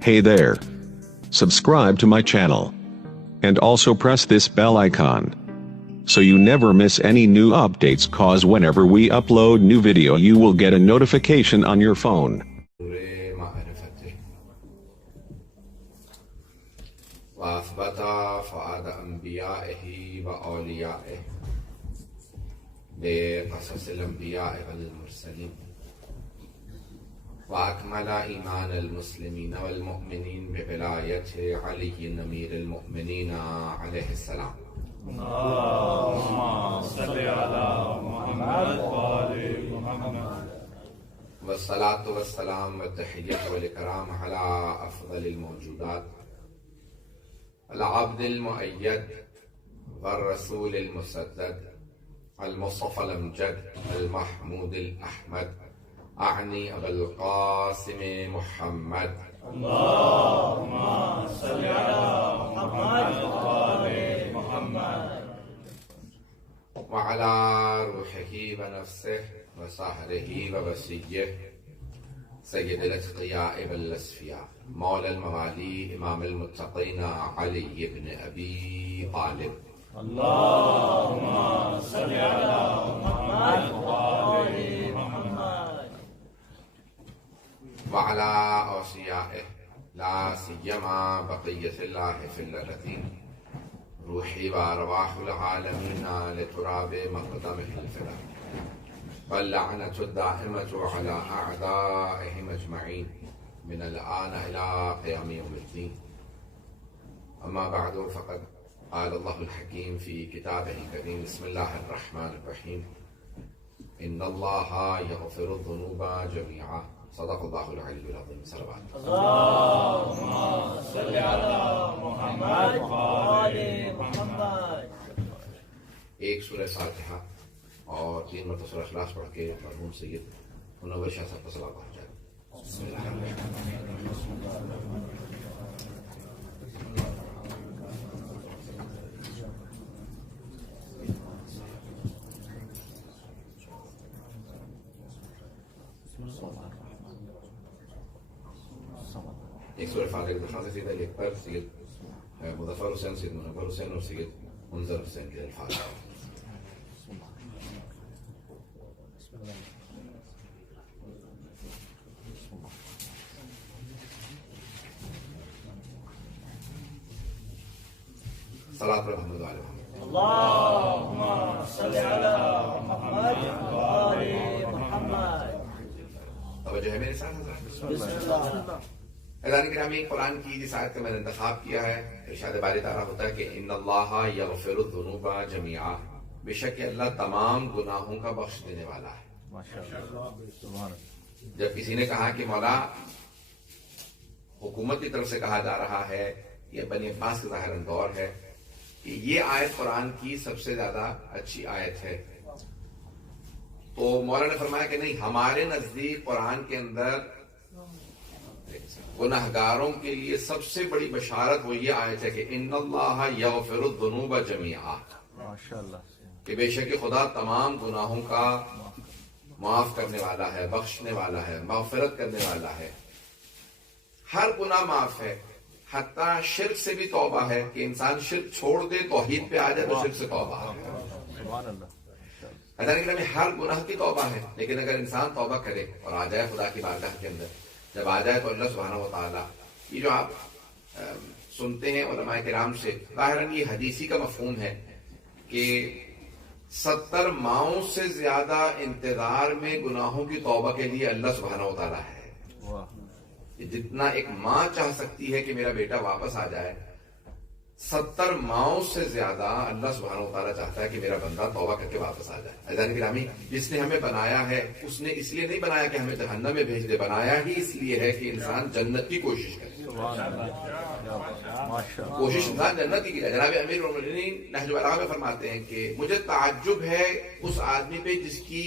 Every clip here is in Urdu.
Hey there. Subscribe to my channel. And also press this bell icon, so you never miss any new updates, cause whenever we upload new video you will get a notification on your phone. وأثبت فؤاد أنبيائه وأوليائه بقصص الأنبياء والمرسلين وأكمل إيمان المسلمين والمؤمنين بولاية علي أمير المؤمنين عليه السلام. اللهم صل على محمد وآل محمد. والصلاة والسلام والتحية والإكرام على أفضل الموجودات، العبد المؤيد والرسول المسدد المصطفى الأمجد المحمود الأحمد، أعني أبا القاسم محمد. اللهم صل على محمد وآل محمد وعلى روحه ونفسه وسهره ووسيه سيد الأتقياء والأصفياء مولى الموالي إمام المتقين علي بن أبي طالب. اللهم صل على محمد وآل محمد وعلى أوصيائه لا سيما بقية الله في الذين روحي وأرواح العالمين لتراب مقدمه الفداء، واللعنة الدائمة على أعدائهم أجمعين من الآن إلى قيام يوم الدين. أما بعد، فقد قال الله الحكيم في كتابه الكريم: بسم الله الرحمن الرحيم، إن الله يغفر الذنوب جميعا. صدق الله العلي العظيم. صلوات. اللهم صل على محمد وآل محمد. ایک سورہ فاتحہ اور 3 مرتبہ سورہ اخلاص پڑھ کے مرحوم سید منور شاہ صاحب کو سلام پہنچائے. بسم اللہ الرحمن الرحیم. ایک سورہ فاتحہ کے درخواست سیدھا لکھ کر سید مظفر حسین، سید منور حسین اور سید منظر حسین کے الفاظ. صلاۃ پر محمد وآل محمد. اللهم صل على محمد وآل محمد. توجہ ہے میرے ساتھ. بسم اللہ. اعزازی گرامی، قرآن کی جس آیت کا میں نے انتخاب کیا ہے، ارشاد باری تعالیٰ ہوتا ہے کہ ان اللہ یغفر الذنوب جميعا، بے شک اللہ تمام گناہوں کا بخش دینے والا ہے. جب کسی نے کہا کہ مولا، حکومت کی طرف سے کہا جا رہا ہے، یہ بنی عباس کا ظاہراً دور ہے کہ یہ آیت قرآن کی سب سے زیادہ اچھی آیت ہے، تو مولا نے فرمایا کہ نہیں، ہمارے نزدیک قرآن کے اندر گناہگاروں کے لیے سب سے بڑی بشارت وہ یہ آیت ہے کہ ان اللہ یغفر الذنوب جميعا، کہ بے شک خدا تمام گناہوں کا معاف کرنے والا ہے، بخشنے والا ہے، مغفرت کرنے والا ہے. ہر گناہ معاف ہے، حتیٰ شرک سے بھی توبہ ہے کہ انسان شرک چھوڑ دے، توحید پہ آ جائے تو شرک سے توبہ ہے. ہر گناہ کی توبہ ہے، لیکن اگر انسان توبہ کرے اور آ جائے خدا کی بارگاہ کے اندر، جب آ جائے تو اللہ سبحانہ و تعالیٰ، یہ جو آپ سنتے ہیں علماء کرام سے، ظاہراً یہ حدیثی کا مفہوم ہے کہ 70 ماؤں سے زیادہ انتظار میں گناہوں کی توبہ کے لیے اللہ سبحانہ و تعالیٰ ہے. جتنا ایک ماں چاہ سکتی ہے کہ میرا بیٹا واپس آ جائے، 70 ماؤں سے زیادہ اللہ سبحانہ و تعالیٰ چاہتا ہے کہ میرا بندہ توبہ کر کے واپس آ جائے. عزیزان گرامی، جس نے ہمیں بنایا ہے اس نے اس لیے نہیں بنایا کہ ہمیں جہنم میں بھیج دے، بنایا ہی اس لیے ہے کہ انسان جنت کی کوشش کرے. کوشش انسان جنت کی کرے. جناب امیر المومنین نہج البلاغہ میں فرماتے ہیں کہ مجھے تعجب ہے اس آدمی پہ جس کی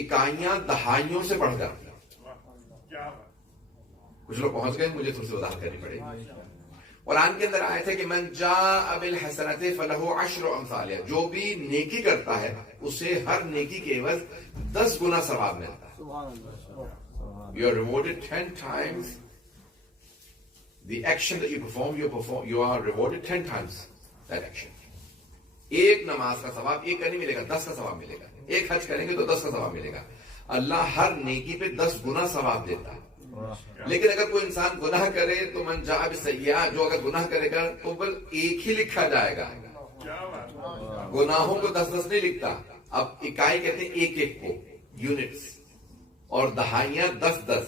اکائیاں دہائیوں سے بڑھ جاتی ہیں. کچھ لوگ پہنچ گئے، مجھے تھوڑی سی وضاحت کرنی پڑے گی. قرآن کے اندر آیت ہے کہ من جاء بالحسنۃ فلہ عشر امثالها، جو بھی نیکی کرتا ہے اسے ہر نیکی کے عوض 10 گنا ثواب ملتا ہے. You are rewarded 10 times the action that you perform, you are rewarded 10 times that action. ایک نماز کا ثواب ایک کا نہیں ملے گا، 10 کا ثواب ملے گا. ایک حج کریں گے تو 10 کا ثواب ملے گا. اللہ ہر نیکی پہ 10 گنا ثواب دیتا ہے. لیکن اگر کوئی انسان گناہ کرے تو من جاء بالسیئۃ، جو اگر گناہ کرے گا تو بل ایک ہی لکھا جائے گا. گناہوں کو 10 نہیں لکھتا. اب اکائی کہتے ہیں ایک ایک کو، یونٹس، اور دہائیاں 10.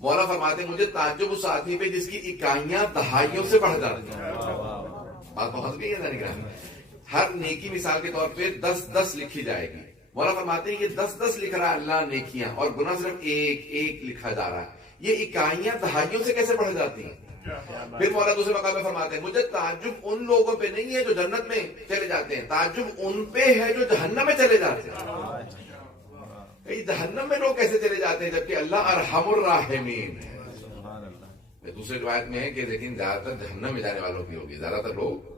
مولا فرماتے ہیں مجھے تعجب اس آدمی پہ جس کی اکائیاں دہائیوں سے بڑھ جاتی ہیں. بات بہت بھی ہے. ہر نیکی مثال کے طور پہ 10 لکھی جائے گی. مولا فرماتے ہیں یہ 10 لکھ رہا ہے اللہ نیکیاں، اور گناہ صرف ایک لکھا جا رہا ہے. یہ اکائیاں دہائیوں سے کیسے بڑھ جاتی ہیں؟ پھر مولا دوسرے مقام میں فرماتے ہیں مجھے تعجب ان لوگوں پہ نہیں ہے جو جنت میں چلے جاتے ہیں، تعجب ان پہ ہے جو جہنم میں چلے جاتے ہیں. جہنم میں لوگ کیسے چلے جاتے ہیں جبکہ اللہ ارحم الراحمین ہے. دوسرے روایت میں ہے کہ لیکن زیادہ تر جہنم میں جانے والوں کی ہوگی، زیادہ تر لوگ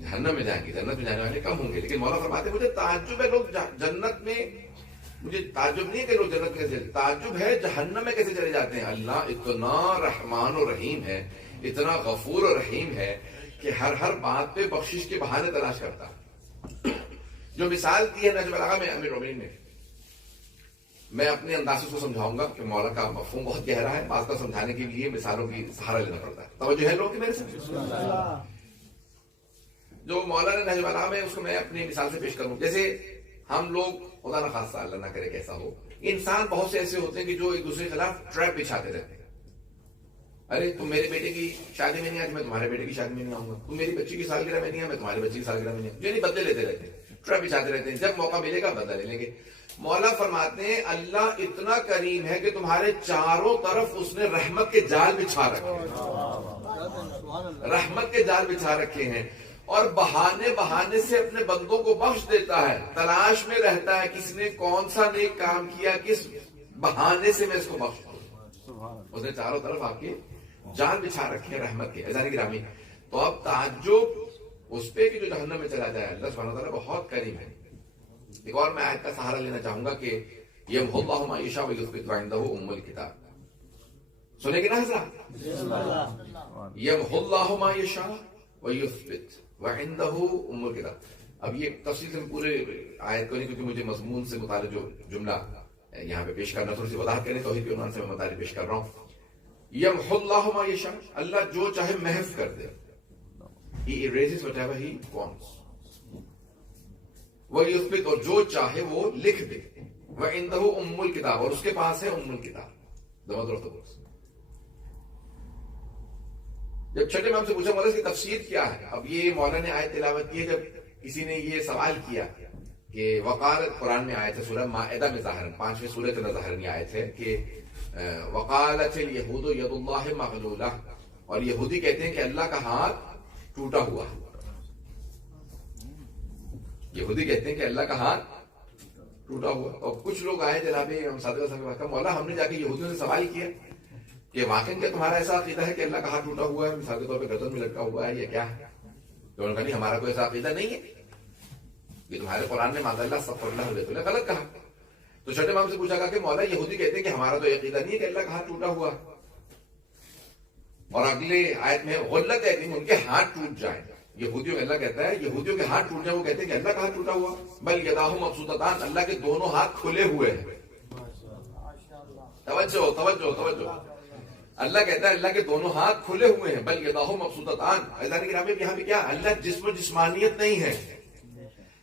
جہنم میں جائیں گے، جنت میں جانے والے کم ہوں گے. لیکن مولا فرماتے ہیں مجھے تعجب ہے لوگ جنت میں، مجھے تعجب نہیں ہے کہ لوگ جنت میں کیسے، تعجب ہے جہنم میں کیسے چلے جاتے ہیں. اللہ اتنا رحمان و رحیم ہے، اتنا غفور و رحیم ہے کہ ہر بات پہ بخشش کے بہانے تلاش کرتا ہے. جو مثال دی ہے نجم البلاغہ میں امیر المومنین نے، میں اپنے انداز سے اس کو سمجھاؤں گا کہ مولا کا مفہوم بہت گہرا ہے، بات کو سمجھانے کے لیے مثالوں کی سہارا لینا پڑتا ہے. توجہ ہے لوگوں کی میرے سے؟ جو مولا نے نہج البلاغہ میں اس کو میں اپنی مثال سے پیش کروں. جیسے ہم لوگ خدا نہ خاصہ اللہ نہ کرے کیسا ہو، انسان بہت سے ایسے ہوتے ہیں کہ جو ایک دوسرے کے خلاف ٹریپ بچھاتے رہتے ہیں. ارے تم میرے بیٹے کی شادی میں نہیں آج میں تمہارے بیٹے کی شادی میں نہیں آؤں گا، تم میری بچی کی سالگرہ میں نہیں آیا میں تمہارے بچی کی سالگرہ میں نہیں آؤں. یعنی بدلے لیتے رہتے ہیں، ٹریپ بچھاتے رہتے ہیں. جب موقع ملے گا بدلہ لے لیں گے. مولا فرماتے ہیں اللہ اتنا کریم ہے کہ تمہارے چاروں طرف اس نے رحمت کے جال بچھا رکھے ہیں، رحمت کے جال بچھا رکھے ہیں، اور بہانے سے اپنے بندوں کو بخش دیتا ہے. تلاش میں رہتا ہے کس نے کون سا نیک کام کیا، کس بہانے سے میں اس کو بخش دوں. اس نے چاروں طرف آپ کے جال بچھا رکھے ہیں رحمت کے. عزیزان گرامی، تو اب تعجب اس پہ کہ جو جہنم میں چلا جائے، اللہ سبحانہ وتعالیٰ بہت کریم ہے. ایک اور میں آیت کا سہارا لینا چاہوں گا کہ یمحو اللہ ما یشاء ویثبت وعندہ ام الکتاب. سنیں گے نا حضرات؟ یمحو اللہ ما یشاء ویثبت وعندہ ام الکتاب. اب یہ تفصیل سے پورے آیت کو نہیں، کیونکہ مجھے مضمون سے متعلق جو جملہ یہاں پہ پیش کرنا، تھوڑی سی وضاحت کریں توحید کے عنوان سے میں متعلق پیش کر رہا ہوں. یمحو اللہ ما یشاء، اللہ جو چاہے محو کر دے. He erases whatever he wants. وَيُثْبِتْ، اور جو چاہے وہ لکھ دے. وَعِنْدَهُ أُمُّ الْكِتَابِ، اور اس کے پاس ہے ام الکتاب، the mother of the books. جب چھٹے امام سے پوچھا مولا اس کی تفسیر کیا ہے، اب یہ مولا نے آیت تلاوت کی ہے. جب کسی نے یہ سوال کیا کہ وقالت، قرآن میں آیت ہے سورہ مائدہ میں ظاہر 5ویں سورۃ ظاہر میں آیت ہے کہ وقالت اليہود ید اللہ مغلولہ، اور یہودی کہتے ہیں کہ اللہ کا ہاتھ ٹوٹا ہوا. یہودی کہتے ہیں کہ اللہ کا ہاتھ ٹوٹا ہوا. اور کچھ لوگ آئے جناب صادق صاحب کے پاس، مولا ہم نے جا کے یہودیوں سے سوال کیا کہ واقعی کیا تمہارا ایسا عقیدہ ہے کہ اللہ کا ہاتھ ٹوٹا ہوا ہے، مثال کے طور پہ گردن میں لٹکا ہوا ہے، یہ کیا ہے؟ تو انہوں نے کہا نہیں ہمارا کوئی ایسا عقیدہ نہیں ہے، یہ تمہارے قرآن میں ماذا اللہ استغفر اللہ علیہ وسلم غلط کہا. تو چھٹے امام سے پوچھا گیا کہ مولا یہودی کہتے ہیں کہ ہمارا تو عقیدہ نہیں ہے کہ اللہ کا ہاتھ ٹوٹا ہوا، اور اگلے آیت میں غلط ہے کہ ان کے ہاتھ ٹوٹ جائیں. یہودیوں اللہ کہتا ہے یہودیوں کے ہاتھ ٹوٹ جائیں، وہ کہتے ہیں کہ اللہ کا ہاتھ ٹوٹا ہوا. بل یداہ مبسوطتان، اللہ کے دونوں ہاتھ کھلے ہوئے ہیں. توجہ توجہ توجہ، اللہ کہتا ہے اللہ کے دونوں ہاتھ کھلے ہوئے ہیں. بل یداہ مبسوطتان، عزیزان گرامی یہاں پہ کیا، اللہ جسم و جسمانیت نہیں ہے،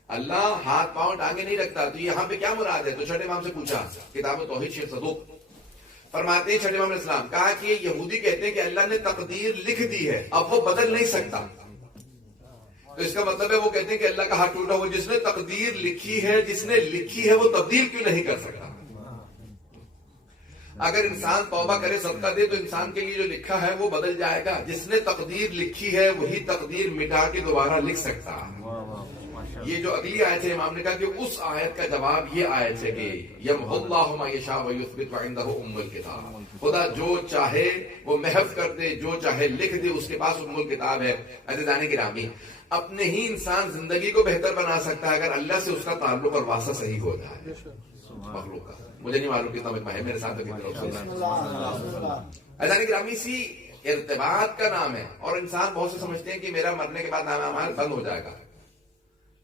اللہ ہاتھ پاؤں ٹانگے نہیں رکھتا. تو یہاں پہ کیا مراد ہے؟ تو چھٹے امام سے پوچھا، کتاب توحید شیخ صدوق فرماتے ہیں چھٹے امام علیہ السلام کہا کہ یہودی کہتے ہیں کہ اللہ نے تقدیر لکھ دی ہے، اب وہ بدل نہیں سکتا. تو اس کا مطلب ہے وہ کہتے ہیں کہ اللہ کا ہاتھ ٹوٹا ہوا، جس نے تقدیر لکھی ہے، جس نے لکھی ہے وہ تبدیل کیوں نہیں کر سکتا؟ اگر انسان توبہ کرے صدقہ دے تو انسان کے لیے جو لکھا ہے وہ بدل جائے گا. جس نے تقدیر لکھی ہے وہی تقدیر مٹا کے دوبارہ لکھ سکتا ہے. یہ جو اگلی آیت ہے امام نے کہا کہ اس آیت کا جواب یہ آیت ہے کہ یمحو اللہ ما یشاء ویثبت وعندہ ام الکتاب، خدا جو چاہے وہ محو کر دے، جو چاہے لکھ دے، اس کے پاس ام الکتاب ہے. عزیزان گرامی، اپنے ہی انسان زندگی کو بہتر بنا سکتا ہے اگر اللہ سے اس کا تعلق اور واسطہ صحیح ہو جائے. مخلوق کا مجھے نہیں معلوم کتنا ہے میرے ساتھ. عزیزان گرامی، اسی ارتباط کا نام ہے. اور انسان بہت سے سمجھتے ہیں کہ میرا مرنے کے بعد نام اعمال بند ہو جائے گا.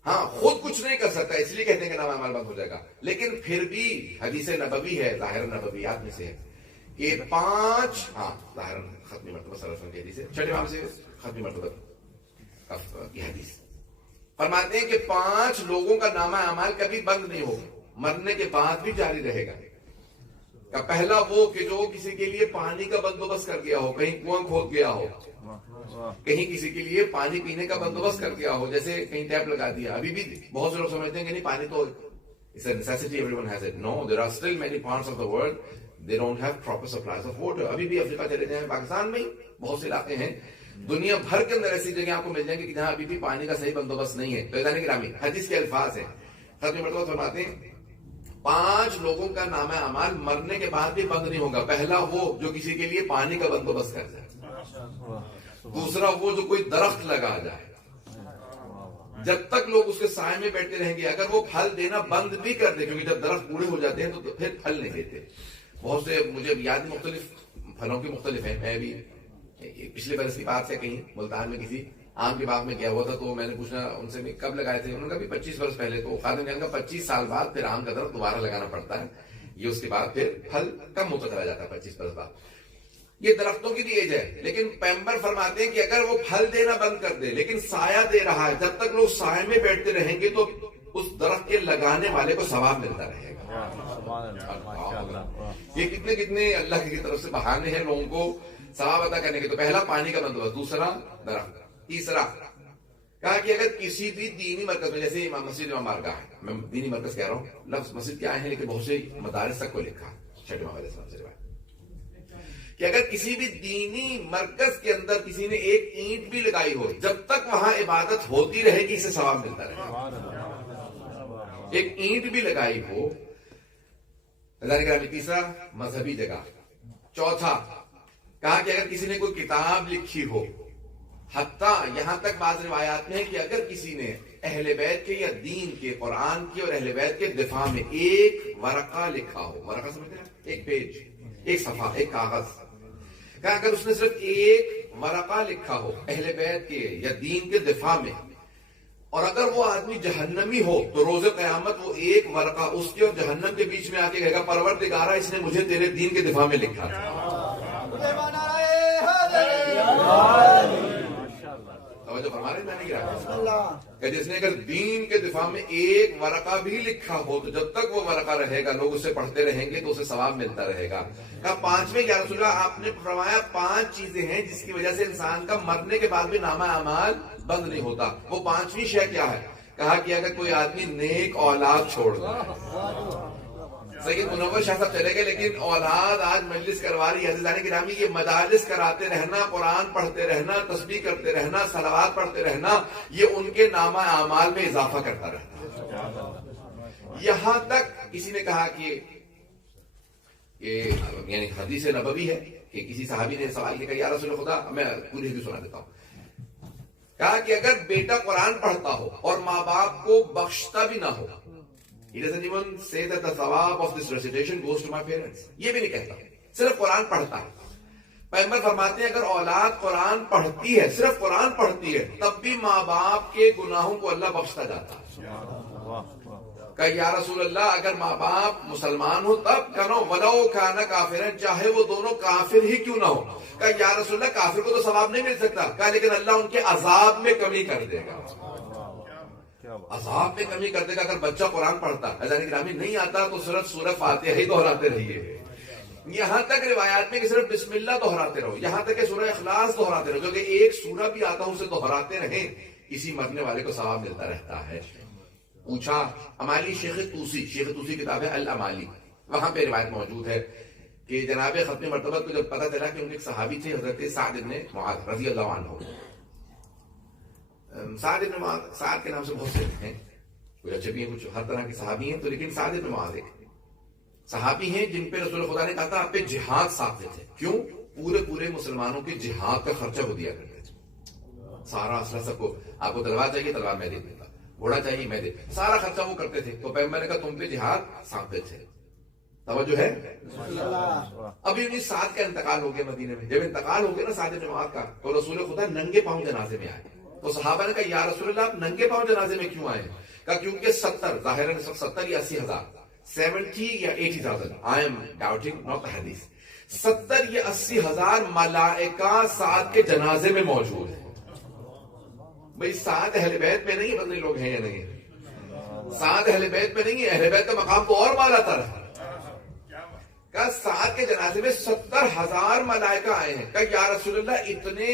ہاں خود کچھ نہیں کر سکتا اس لیے کہتے ہیں کہ نام اعمال بند ہو جائے گا, لیکن پھر بھی حدیث نبوی ہے, ظاہر نبویات میں سے ہے کہ 5 ظاہر ختمی مرتبہ صلی اللہ علیہ وسلم کی حدیث ہے, 6 امام سے ختمی مرتبہ کی حدیث فرماتے ہیں کہ 5 لوگوں کا نامہ اعمال کبھی بند نہیں ہوگا, مرنے کے بعد بھی جاری رہے گا. پہلا وہ کہ جو کسی کے لیے پانی کا بندوبست کر گیا ہو, کہیں کنواں کھود گیا ہو, کہیں کسی کے لیے پانی پینے کا بندوبست کر گیا ہو, جیسے کہیں ٹیپ لگا دیا. ابھی بھی بہت سے لوگ سمجھتے ہیں کہ نہیں پانی تو it's a necessity, everyone has it. No, there are still many parts of the world they don't have proper supplies of water. ابھی بھی افریقہ چلے جائیں, پاکستان میں بہت سے علاقے ہیں, دنیا بھر کے اندر ایسی جگہ آپ کو مل جائیں گے کہ جہاں ابھی بھی پانی کا صحیح بندوبست نہیں ہے. تو عزیزان گرامی حدیث کے الفاظ ہیں, ختم مرتبہ فرماتے ہیں 5 لوگوں کا نام اعمال مرنے کے بعد بھی بند نہیں ہوگا. پہلا وہ جو کسی کے لیے پانی کا بندوبست کر جائے, دوسرا وہ جو کوئی درخت لگا جائے, جب تک لوگ اس کے سائے میں بیٹھتے رہیں گے. اگر وہ پھل دینا بند بھی کر دے, کیونکہ جب درخت بوڑھے ہو جاتے ہیں تو پھر پھل نہیں دیتے. بہت سے مجھے یاد مختلف پھلوں کے مختلف ہیں. میں بھی پچھلے برس کی بات سے کہیں ملتان میں کسی آم کے باغ میں گیا ہوا تھا, تو میں نے پوچھا ان سے کب لگائے تھے, انہوں نے کہا 25 برس پہلے. تو خادم نے کہا 25 سال بعد پھر آم کا درخت دوبارہ لگانا پڑتا ہے, یہ اس کے بعد پھر پھل کم ہوتا چلا جاتا ہے 25 برس بعد. یہ درختوں کی بھی ایج ہے, لیکن پیغمبر فرماتے ہیں کہ اگر وہ پھل دینا بند کر دے لیکن سایہ دے رہا ہے, جب تک لوگ سائے میں بیٹھتے رہیں گے تو اس درخت کے لگانے والے کو ثواب ملتا رہے گا. یہ کتنے کتنے اللہ کی طرف سے بہانے ہیں لوگوں کو ثواب عطا کرنے کے. تو پہلا پانی کا بندوبست, دوسرا درخت, تیسرا کہا کہ اگر کسی بھی دینی مرکز میں, جیسے امام مسجد امام بارگاہ ہے, میں دینی مرکز کہہ رہا ہوں, لفظ مسجد کیا ہے لیکن بہت سے مدارس تک کو لکھا ہے, 6 امام علیہ السلام سے روایت کہ اگر کسی بھی دینی مرکز کے اندر کسی نے ایک اینٹ بھی لگائی ہو, جب تک وہاں عبادت ہوتی رہے گی اسے ثواب ملتا رہے گا. ایک اینٹ بھی لگائی ہو. تیسرا مذہبی جگہ. چوتھا کہا کہ اگر کسی نے کوئی کتاب لکھی ہو, حتیٰ یہاں تک بعض روایات میں ہے کہ اگر کسی نے اہل بیت کے یا دین کے, قرآن کے اور اہل بیت کے دفاع میں ایک ورقہ لکھا ہو, ورقہ سمجھتے ہیں, ایک پیج, ایک صفحہ, ایک کاغذ, کہ اگر اس نے صرف ایک ورقہ لکھا ہو اہل بیت کے یا دین کے دفاع میں, اور اگر وہ آدمی جہنمی ہو تو روز قیامت وہ ایک ورقہ اس کے اور جہنم کے بیچ میں آ کے کہے گا پروردگارا اس نے مجھے تیرے دین کے دفاع میں لکھا تھا. توجہ فرما رہے ہیں کہ جس نے اگر دین کے دفاع میں ایک ورقہ بھی لکھا ہو تو جب تک وہ ورقہ رہے گا لوگ اسے پڑھتے رہیں گے تو اسے ثواب ملتا رہے گا. کہا 5ویں یا رسول اللہ آپ نے فرمایا 5 چیزیں ہیں جس کی وجہ سے انسان کا مرنے کے بعد بھی نامہ اعمال بند نہیں ہوتا. وہ 5ویں شے کیا ہے؟ کہا کہ اگر کوئی آدمی نیک اولاد چھوڑ دے. سید منور شاہ صاحب چلے گئے لیکن اولاد آج مجلس کروا رہی ہے. عزیزان گرامی یہ مجالس کراتے رہنا, قرآن پڑھتے رہنا, تسبیح کرتے رہنا, صلوات پڑھتے رہنا, یہ ان کے نامہ اعمال میں اضافہ کرتا رہتا. یہاں تک کسی نے کہا کہ یعنی حدیث نبوی ہے کہ کسی صحابی نے سوال کیا یا رسول خدا, میں پوری حدیث سنا دیتا ہوں. کہا کہ اگر بیٹا قرآن پڑھتا ہو اور ماں باپ کو بخشتا بھی نہ ہو, he doesn't even say that the thawab of this recitation goes to my parents, یہ بھی نہیں کہتا, صرف قرآن پڑھتا ہے. پیغمبر فرماتے ہیں اگر اولاد قرآن پڑھتی ہے, صرف قرآن پڑھتی ہے, تب بھی ماں باپ کے گناہوں کو اللہ بخشتا جاتا ہے. کہ یا رسول اللہ اگر ماں باپ مسلمان ہو تب کہنا ولو کانا کافرن, چاہے وہ دونوں کافر ہی کیوں نہ ہو. کہ یا رسول اللہ کافر کو تو ثواب نہیں مل سکتا. کہ لیکن اللہ ان کے عذاب میں کمی کر دے گا, عذاب میں کمی کر دے گا. اگر بچہ قرآن پڑھتا ہے گرامی نہیں آتا تو صرف سورہ فاتحہ ہی دہراتے رہیے. یہاں تک روایات میں کہ صرف بسم اللہ دہراتے رہو, یہاں تک کہ سورہ اخلاص دہراتے رہو, جو کہ ایک سورہ بھی آتا ہوں اسے دہراتے رہیں, اسی مرنے والے کو ثواب ملتا رہتا ہے. پوچھا امالی شیخ توسی کتاب ہے الامالی, وہاں پہ روایت موجود ہے کہ جناب ختم مرتبہ کو جب پتہ چلا کہ ان کے ایک صحابی تھے حضرت سعد بن معاذ رضی اللہ عنہ. سعد بن معاذ, سعد کے نام سے بہت سے ہیں, کچھ اچھے بھی ہیں کچھ ہر طرح کے صحابی ہیں, تو لیکن سعد بن معاذ ایک صحابی ہیں جن پہ رسول خدا نے کہا تھا آپ پہ جہاد ساتھتے تھے. کیوں؟ پورے مسلمانوں کے جہاد کا خرچہ وہ دیا کرتے تھے. سارا اسلحہ سب کو, آپ کو تلوار چاہیے تلوار میں دے دیتا, گھوڑا چاہیے میں دے, سارا خرچہ وہ کرتے تھے. تو پیغمبر نے کہا تم پہ جہاد سانپتے تھے. توجہ ہے؟ ابھی 1907 کا انتقال ہو گیا مدینے میں. جب انتقال ہو گیا نا سعد بن معاذ کا, تو رسول خدا ننگے پاؤں جنازے میں آئے. تو صحابہ نے کہا یا رسول اللہ آپ ننگے پاؤں جنازے میں کیوں آئے؟ کہا کیونکہ 70 ظاہراً 70 یا 80 ہزار, 70 یا 80,000, I am doubting not the hadith, 70 یا 80 ہزار ملائکہ سعد کے جنازے میں موجود ہیں. بھئی سعد اہل بیت میں نہیں, بدلے لوگ ہیں یا نہیں؟ سعد اہل بیت میں نہیں ہے, اہل بیت کا مقام تو اور بالا تر ہے. کہ سعد کے جنازے میں 70,000 ملائکہ آئے ہیں. کہ یا رسول اللہ اتنے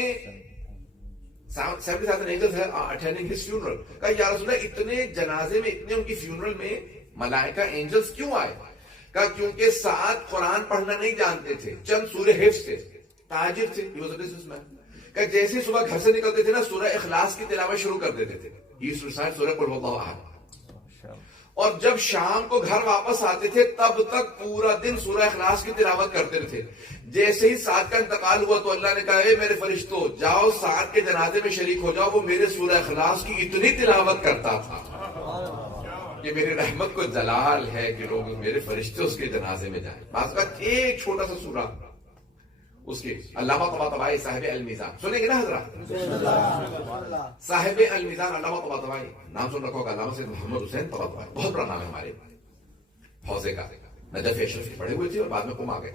70,000 angels are attending his funeral. کہ یا رسول اللہ اتنے جنازے میں, اتنے ان کی فیونرل میں ملائکہ اینجلز کیوں آئے؟ کہ کیونکہ سعد قرآن پڑھنا نہیں جانتے تھے, چند سورہ حفظ تھے, تاجر تھے, he was a businessman. کہ جیسے صبح گھر سے نکلتے تھے نا سورہ اخلاص کی تلاوت شروع کر دیتے تھے, he used to recite سورہ قل هو اللہ احد. اور جب شام کو گھر واپس آتے تھے تب تک پورا دن سورہ اخلاص کی تلاوت کرتے تھے. جیسے ہی سعد کا انتقال ہوا تو اللہ نے کہا اے میرے فرشتوں جاؤ سعد کے جنازے میں شریک ہو جاؤ, وہ میرے سورہ اخلاص کی اتنی تلاوت کرتا تھا. یہ میری رحمت کو جلال ہے کہ لوگ میرے فرشتے اس کے جنازے میں جائیں. بعض کا ایک چھوٹا سا سورہ اس کے, علامہ طباطبائی صاحب المیزان سنیں گے نا حضرات, صاحب المیزان علامہ طباطبائی, نام سن رکھو گا, علامہ سید محمد حسین طباطبائی, بہت بڑا نام ہے ہمارے حوزے کا, نجف اشرفی پڑھے ہوئے تھے اور بعد میں قم آ گئے.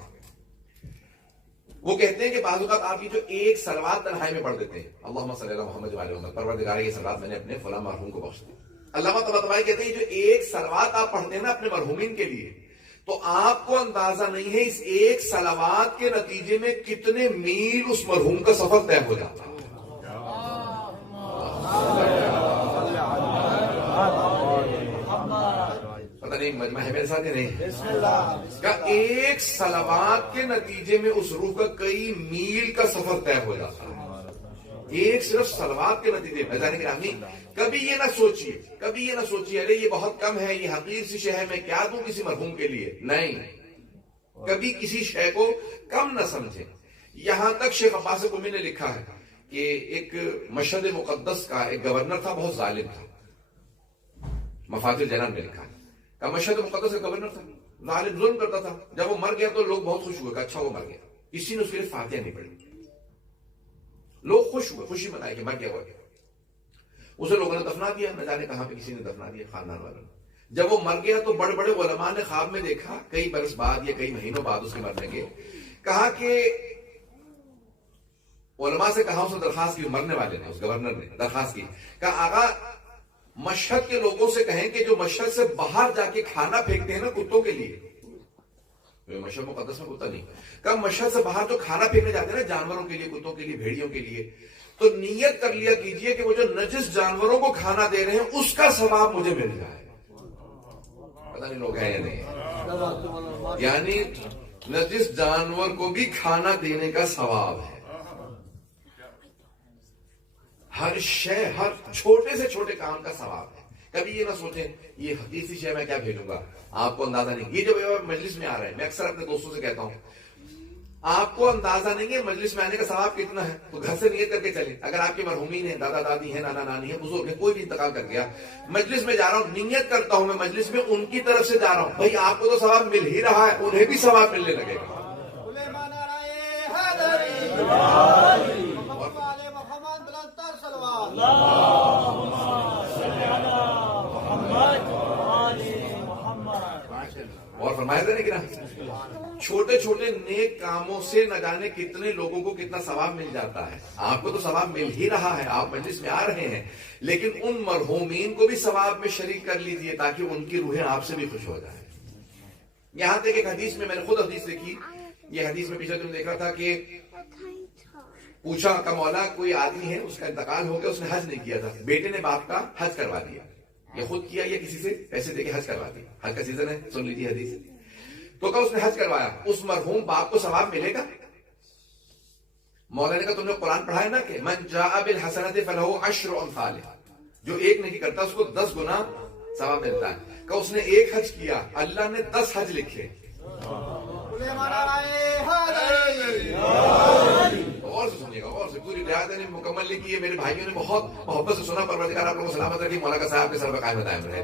وہ کہتے ہیں کہ بعض اوقات آپ کی جو ایک صلوات تنہائی میں پڑھ دیتے ہیں, اللہم صلی اللہ محمد و علی محمد, پروردگار یہ صلوات میں نے اپنے فلاں مرحوم کو بخش دی. علامہ طباطبائی کہتے ہیں جو ایک صلوات آپ پڑھتے ہیں نا اپنے مرحومین کے لیے, تو آپ کو اندازہ نہیں ہے اس ایک صلوات کے نتیجے میں کتنے میل اس مرحوم کا سفر طے ہو جاتا ہے. پتہ نہیں مجمع ہے میرے ساتھ یا نہیں؟ کہ ایک صلوات کے نتیجے میں اس روح کا کئی میل کا سفر طے ہو جاتا ہے, ایک صرف صلوات کے نتیجے میں. جانے گرامی کبھی یہ نہ سوچیے ارے یہ بہت کم ہے, یہ حقیر سی شے ہے, میں کیا دوں کسی مرحوم کے لیے. نہیں, کبھی کسی شے کو کم نہ سمجھیں. یہاں تک شیخ عباس قمی نے لکھا ہے کہ ایک مشہد مقدس کا ایک گورنر تھا, بہت ظالم تھا. مفاتیح الجنان میں لکھا ہے کہ مشہد مقدس کا گورنر تھا, ظالم, ظلم کرتا تھا. جب وہ مر گیا تو لوگ بہت خوش ہوئے کہ اچھا وہ مر گیا. کسی نے اس کے لیے فاتحہ نہیں پڑھی. لوگ خوش ہوئے, خوشی منائے کہ مر گیا ہو گیا. اسے لوگوں نے دفنا دیا, نہ جانے کہاں پہ کسی نے دفنا دیا, خاندان والوں نے. جب وہ مر گیا تو بڑے بڑے علماء نے خواب میں دیکھا, کئی برس بعد یا کئی مہینوں بعد اس کے مرنے کے, کہا کہ علماء سے کہا, اس نے درخواست کی, مرنے والے نے, اس گورنر نے درخواست کی, کہا آقا مشہد کے لوگوں سے کہیں کہ جو مشہد سے باہر جا کے کھانا پھینکتے ہیں نا کتوں کے لیے, مشہد مقدس میں کتا نہیں, کہا مشہد سے باہر جو کھانا پھینکنے جاتے ہیں نا جانوروں کے لیے, کتوں کے لیے, بھیڑیوں کے لیے, تو نیت کر لیا کیجئے کہ وہ جو نجس جانوروں کو کھانا دے رہے ہیں اس کا ثواب مجھے مل جائے. پتہ نہیں لوگ ہیں یا نہیں, یعنی نجس جانور کو بھی کھانا دینے کا ثواب ہے. ہر شے, ہر چھوٹے سے چھوٹے کام کا ثواب ہے. کبھی یہ نہ سوچیں یہ حقیقی شے میں کیا بھیجوں گا, آپ کو اندازہ نہیں. یہ جو مجلس میں آ رہے ہیں, میں اکثر اپنے دوستوں سے کہتا ہوں آپ کو اندازہ نہیں ہے مجلس میں آنے کا ثواب کتنا ہے, تو گھر سے نیت کر کے چلیں. اگر آپ کے مرحومین ہیں, دادا دادی ہیں, نانا نانی ہیں, بزرگ ہیں, کوئی بھی انتقال کر گیا, مجلس میں جا رہا ہوں, نیت کرتا ہوں میں مجلس میں ان کی طرف سے جا رہا ہوں, بھائی آپ کو تو ثواب مل ہی رہا ہے, انہیں بھی ثواب ملنے لگے گا. اور فرمایا تھا کہ نا چھوٹے چھوٹے نیک کاموں سے نہ جانے کتنے لوگوں کو کتنا ثواب مل جاتا ہے. آپ کو تو ثواب مل ہی رہا ہے, آپ مجلس میں آ رہے ہیں, لیکن ان مرحومین کو بھی ثواب میں شریک کر لیجئے تاکہ ان کی روحیں آپ سے بھی خوش ہو جائیں. یہاں تک ایک حدیث میں نے خود حدیث دیکھی, یہ حدیث میں پچھلے دن دیکھ رہا تھا کہ پوچھا کہ مولا کوئی آدمی ہے اس کا انتقال ہو گیا, اس نے حج نہیں کیا تھا, بیٹے نے باپ کا حج کروا دیا, یہ خود کیا یا کسی سے پیسے دے کے حج کروا دیا, حج کا سیزن ہے, سن لیجیے حدیث. تو کہا اس نے حج کروایا, اس مرحوم باپ کو ثواب ملے گا؟ مولا نے کہا تم نے قرآن پڑھا ہے نا کہ من جاء بالحسنۃ فلہ عشر امثالها, جو ایک نیکی کرتا اس کو 10 گنا ثواب ملتا ہے. کہا اس نے ایک حج کیا, اللہ نے 10 حج لکھے. اور سے سنیے گا, اور سے پوری رعایت نے مکمل لکھی ہے. میرے بھائیوں نے بہت محبت سے سنا, پروردگار آپ لوگوں کو سلامت رکھے, مولا کا صاحب کے سر پہ قائم دائم رہے.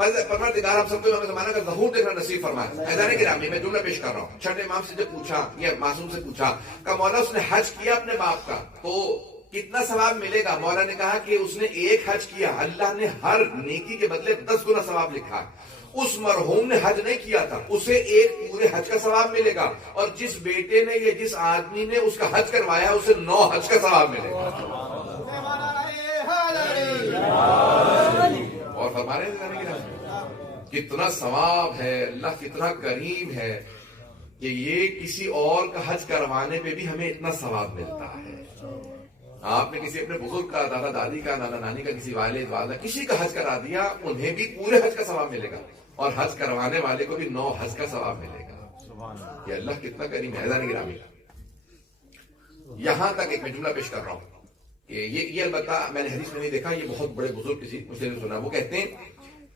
پروردگار ہم سب کو ہمیں زمانہ کا ظہور دیکھنا نصیب فرمائے. عزیزان گرامی میں جملہ پیش کر رہا ہوں. چھٹے امام سے جب پوچھا, یہ معصوم سے پوچھا کہ مولا اس نے حج کیا اپنے باپ کا تو کتنا ثواب ملے گا؟ مولا نے کہا کہ اس نے ایک حج کیا, اللہ نے ہر نیکی کے بدلے 10 گنا ثواب لکھا. اس مرحوم نے حج نہیں کیا تھا, اسے ایک پورے حج کا ثواب ملے گا, اور جس بیٹے نے یا جس آدمی نے اس کا حج کروایا اسے 9 حج کا ثواب ملے گا. اور فرما رہے ہیں کتنا ثواب ہے, اللہ کتنا کریم ہے کہ یہ کسی اور کا حج کروانے پہ بھی ہمیں اتنا ثواب ملتا ہے. آپ نے کسی اپنے بزرگ کا, دادا دادی کا, نانا نانی کا, کسی والد والدہ کسی کا حج کرا دیا, انہیں بھی پورے حج کا ثواب ملے گا, اور حج کروانے والے کو بھی 9 حج کا ثواب ملے گا. یہ اللہ کتنا کریم ہے. عزیزان گرامی یہاں تک ایک میں جملہ پیش کر رہا ہوں کہ یہ البتہ میں نے حدیث میں نہیں دیکھا, یہ بہت بڑے بزرگ کسی مجھ نے سنا. وہ کہتے ہیں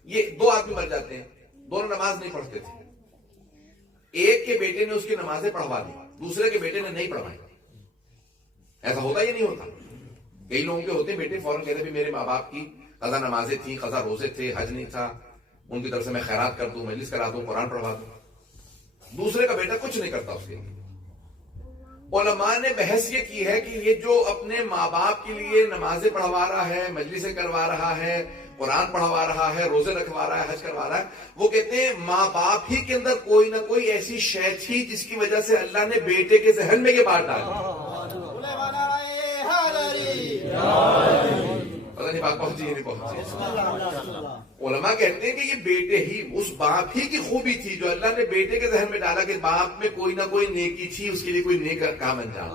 یہ 2 آدمی مر جاتے ہیں, دونوں نماز نہیں پڑھتے تھے. ایک کے بیٹے نے اس کی نمازیں پڑھوا دی, دوسرے کے بیٹے نے نہیں پڑھوائی. ایسا ہوتا یا نہیں ہوتا؟ کئی لوگوں کے ہوتے ہیں بیٹے فوراً کہتے ہیں میرے ماں باپ کی قضا نمازیں تھیں, قضا روزے تھے, حج نہیں تھا, ان کی طرف سے میں خیرات کر دوں, مجلس کرا دوں, قرآن پڑھوا دوں. دوسرے کا بیٹا کچھ نہیں کرتا اس کے لیے. علماء نے بحث یہ کی ہے کہ یہ جو اپنے ماں باپ کے لیے نمازیں پڑھوا رہا ہے, مجلسیں کروا رہا ہے, قرآن پڑھوا رہا ہے, روزے رکھوا رہا ہے, حج کروا رہا ہے, وہ کہتے ہیں ماں باپ ہی کے اندر کوئی نہ کوئی ایسی شے تھی جس کی وجہ سے اللہ نے بیٹے کے ذہن میں یہ بات ڈالی. پتہ نہیں بات پہنچی نہیں پہنچی. علماء کہتے ہیں کہ یہ بیٹے ہی, اس باپ ہی کی خوبی تھی جو اللہ نے بیٹے کے ذہن میں ڈالا کہ باپ میں کوئی نہ کوئی نیکی تھی, اس کے لیے کوئی نیک کام انجام.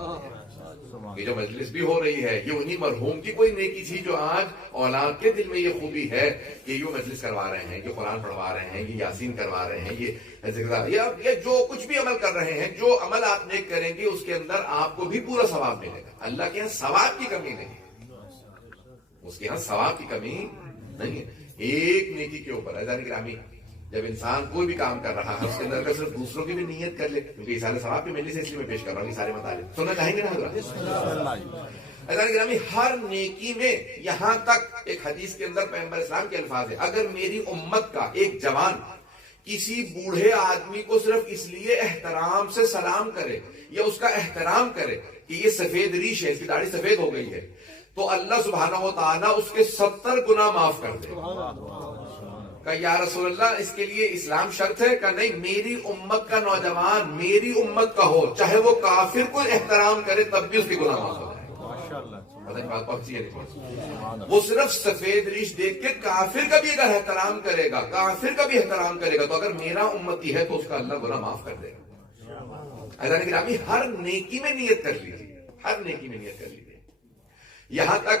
یہ جو مجلس بھی ہو رہی ہے یہ انہی مرحوم کی کوئی نیکی تھی جو آج اولاد کے دل میں یہ خوبی ہے کہ یہ مجلس کروا رہے ہیں, یہ قرآن پڑھوا رہے ہیں, یہ یاسین کروا رہے ہیں, یہ جو کچھ بھی عمل کر رہے ہیں, جو عمل آپ نیک کریں گے اس کے اندر آپ کو بھی پورا ثواب ملے گا. اللہ کے یہاں ثواب کی کمی نہیں, اس کے یہاں ثواب کی کمی نہیں ہے. ایک نیکی کے اوپر عزیزان گرامی جب انسان کوئی بھی کام کر رہا ہے اس کے اندر اگر صرف دوسروں کی بھی نیت کر لے, کیونکہ یہ سارے ثواب بھی مجلس ہے اس لیے میں پیش کر رہا ہوں, یہ سارے مطالب سننا چاہیں گے نا حضرات؟ عزیزان گرامی ہر نیکی میں یہاں تک ایک حدیث کے اندر پیغمبر اسلام کے الفاظ ہے, اگر میری امت کا ایک جوان کسی بوڑھے آدمی کو صرف اس لیے احترام سے سلام کرے یا اس کا احترام کرے کہ یہ سفید ریش ہے, اس کی داڑھی سفید ہو گئی ہے, تو اللہ سبحانہ و تعالیٰ اس کے 70 گناہ معاف کر دے. کہ یا رسول اللہ اس کے لیے اسلام شرط ہے؟ کہ نہیں, میری امت کا نوجوان میری امت کا ہو, چاہے وہ کافر کو احترام کرے تب بھی اس کے گناہ معاف ہو جائے. بات پہنچی ہے نہیں؟ وہ صرف سفید ریش دیکھ کے کافر کا بھی اگر احترام کرے گا, کافر کا بھی احترام کرے گا, تو اگر میرا امتی ہے تو اس کا اللہ گناہ معاف کر دے گا. عزیزان گرامی ہر نیکی میں نیت کر لیجیے, ہر نیکی میں نیت کر لیجیے. یہاں تک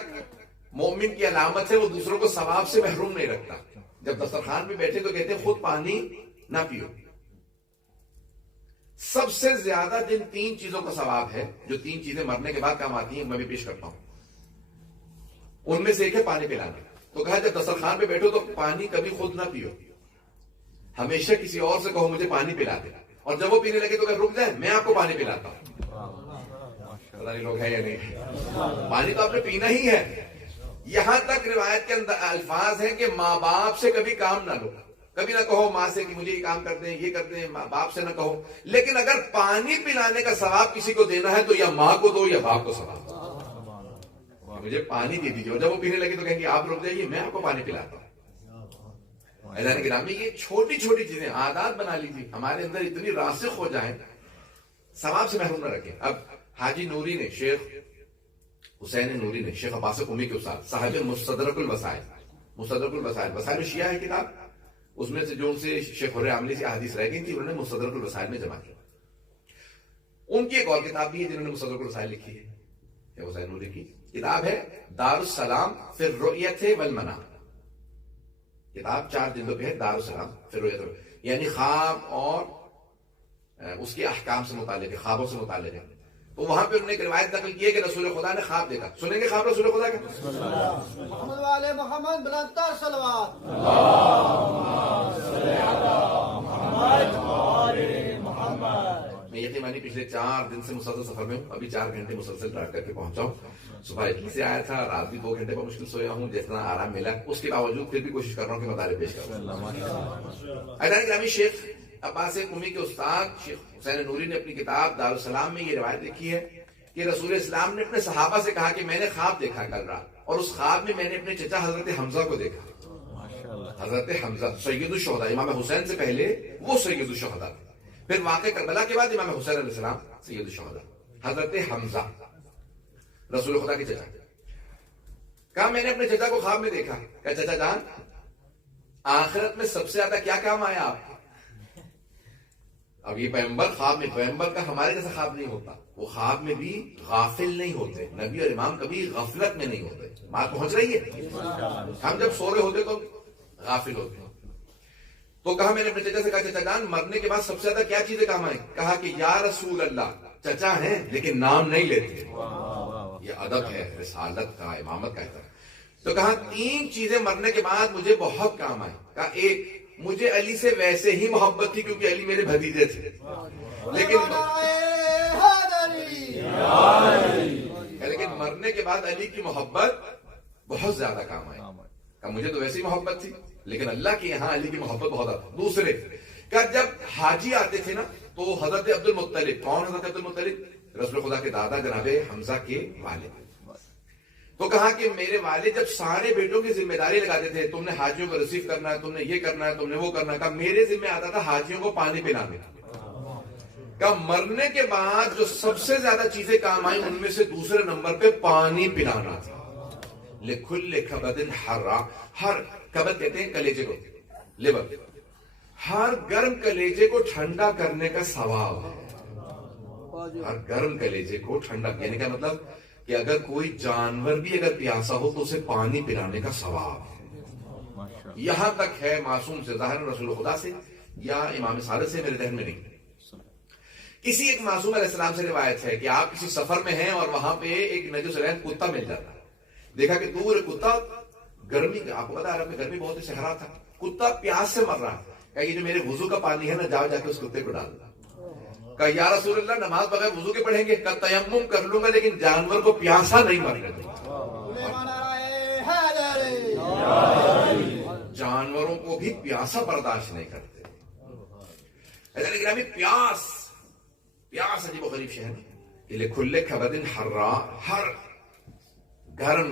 مومن کی علامت ہے وہ دوسروں کو ثواب سے محروم نہیں رکھتا. جب دسترخوان پہ بیٹھے تو کہتے ہیں خود پانی نہ پیو. سب سے زیادہ جن 3 چیزوں کا ثواب ہے, جو 3 چیزیں مرنے کے بعد کام آتی ہیں, میں بھی پیش کرتا ہوں. ان میں سے ایک ہے پانی پلانا. تو کہا جب دسترخوان پہ بیٹھو تو پانی کبھی خود نہ پیو, ہمیشہ کسی اور سے کہو مجھے پانی پلا دے, اور جب وہ پینے لگے تو رک جائے, میں آپ کو پانی پلاتا ہوں. پتہ نہیں لوگ ہے یا نہیں, پانی تو آپ نے پینا ہی ہے. یہاں تک روایت کے اندر الفاظ ہیں کہ ماں باپ سے کبھی کام نہ لو, کبھی نہ کہو ماں سے کہ مجھے یہ کام کر دیں, یہ کر دیں, ماں باپ سے نہ کہو. لیکن اگر پانی پلانے کا ثواب کسی کو دینا ہے تو یا ماں کو دو یا باپ کو ثواب دو, مجھے پانی دے دیجیے. اور جب وہ پینے لگے تو کہیں گے آپ رک جائیے, میں آپ کو پانی پلاتا ہوں. عزیزان گرامی یہ چھوٹی چھوٹی چیزیں عادات بنا لیجیے, ہمارے اندر اتنی راسخ ہو جائیں, ثواب سے محروم نہ رکھیں. اب حاجی نوری نے, شیخ حسین نوری نے, شیخ عباس قمی کے استاد, صاحب مستدرک الوسائل, مستدرک الوسائل, وسائل شیعہ ہے کتاب, اس میں سے جو ان سے شیخ حر عاملی سے احادیث رہ گئی تھی انہوں نے مستدرک الوسائل میں جمع کیا. ان کی ایک اور کتاب بھی ہے جنہوں نے مستدرک الوسائل لکھی ہے, شیخ حسین نوری کی کتاب ہے دار السلام فی الرؤیت والمنام. کتاب 4 جلدوں پہ ہے, دار السلام فی الرؤیت, یعنی خواب اور اس کے احکام سے متعلق ہے, خوابوں سے متعلق ہے. تو وہاں پہ انہوں نے ایک روایت نقل کی ہے کہ رسول خدا نے خواب دیکھا. سنیں گے خواب رسول خدا کا؟ محمد والے محمد بلندتر صلوات. میں یقیناً پچھلے 4 دن سے مسلسل سفر میں ہوں. ابھی 4 گھنٹے مسلسل ڈرائیو کر کے پہنچا ہوں. صبح اٹلی سے آیا تھا, رات بھی 2 گھنٹے پر مشکل سویا ہوں. جتنا آرام ملا اس کے باوجود پھر بھی کوشش کر رہا ہوں کہ مطالعے پیش کروں. حضرت گرامی شیخ عباس قمی کے استاد شیخ حسین نوری نے اپنی کتاب دارالسلام میں یہ روایت لکھی ہے کہ رسول اسلام نے اپنے صحابہ سے کہا کہ میں نے خواب دیکھا کل رات, اور اس خواب میں نے اپنے چچا حضرت حمزہ کو دیکھا. حضرت حمزہ سید الشہداء, امام حسین سے پہلے وہ سید الشہداء, پھر واقع کربلا کے بعد امام حسین علیہ السلام سید الشہداء. حضرت حمزہ رسول خدا کے چچا. کہا میں نے اپنے چچا کو خواب میں دیکھا. کہا چچا جان آخرت میں سب سے زیادہ کیا کام آیا آپ کو؟ اب یہ پیغمبر خواب میں, پیغمبر کا ہمارے جیسا خواب نہیں ہوتا, وہ خواب میں بھی غافل نہیں ہوتے. نبی اور امام کبھی غفلت میں نہیں ہوتے. بات پہنچ رہی ہے؟ ہم جب سو رہے ہوتے تو غافل ہوتے ہیں. تو کہا میں نے اپنے چچا سے کہا چچا جان مرنے کے بعد سب سے زیادہ کیا چیزیں کام آئیں؟ کہا کہ یا رسول اللہ, چچا ہیں لیکن نام نہیں لیتے. یہ ادب ہے رسالت کا, امامت کا. تو کہا 3 چیزیں مرنے کے بعد مجھے بہت کام آئیں. کہا ایک, مجھے علی سے ویسے ہی محبت تھی کیونکہ علی میرے بھتیجے تھے, لیکن مرنے کے بعد علی کی محبت بہت زیادہ کام آئی. کہ مجھے تو ویسے ہی محبت تھی لیکن اللہ کے یہاں علی کی محبت بہت آتی. دوسرے کہ جب حاجی آتے تھے نا تو حضرت عبد المطلب, کون حضرت عبد المطلب؟ رسول خدا کے دادا جناب حمزہ کے والد. تو کہا کہ میرے والد جب سارے بیٹوں کی ذمہ داری لگاتے تھے, تم نے حاجیوں کو ریسیو کرنا ہے, تم نے یہ کرنا ہے, تم نے وہ کرنا ہے, کہا میرے ذمہ آتا تھا حاجیوں کو پانی پلانے. کہا مرنے کے بعد جو سب سے زیادہ چیزیں کام آئیں ان میں سے دوسرے نمبر پہ پانی پلانا تھا. لکھل کبد حرا, ہر کبد کہتے ہیں کلیجے کو, لیور, ہر گرم کلیجے کو ٹھنڈا کرنے کا ثواب ہے. ہر گرم کلیجے کو ٹھنڈا, یعنی کیا مطلب کہ اگر کوئی جانور بھی اگر پیاسا ہو تو اسے پانی پلانے کا ثواب ہے. یہاں تک ہے معصوم سے, ظاہر رسول خدا سے یا امام صادق سے میرے ذہن میں نہیں. کسی ایک معصوم علیہ السلام سے روایت ہے کہ آپ کسی سفر میں ہیں اور وہاں پہ ایک نجس رہن کتا مل جاتا ہے. دیکھا کہ دور کتا گرمی کا, آپ کو پتا عرب میں گرمی بہت ہی صحرا تھا, کتا پیاس سے مر رہا ہے. کہ یہ جو میرے وضو کا پانی ہے نا, جاؤ جا کے اس کتے کو ڈال. کہا یا رسول اللہ نماز بغیر وضو کے پڑھیں گے؟ کہا تیمم کر لوں گا لیکن جانور کو پیاسا نہیں مرنے دوں. جانوروں کو بھی پیاسا برداشت نہیں کرتے. پیاس پیاس عجیب و غریب شہر ہے. کھلے کھبدن حرا, ہر گرم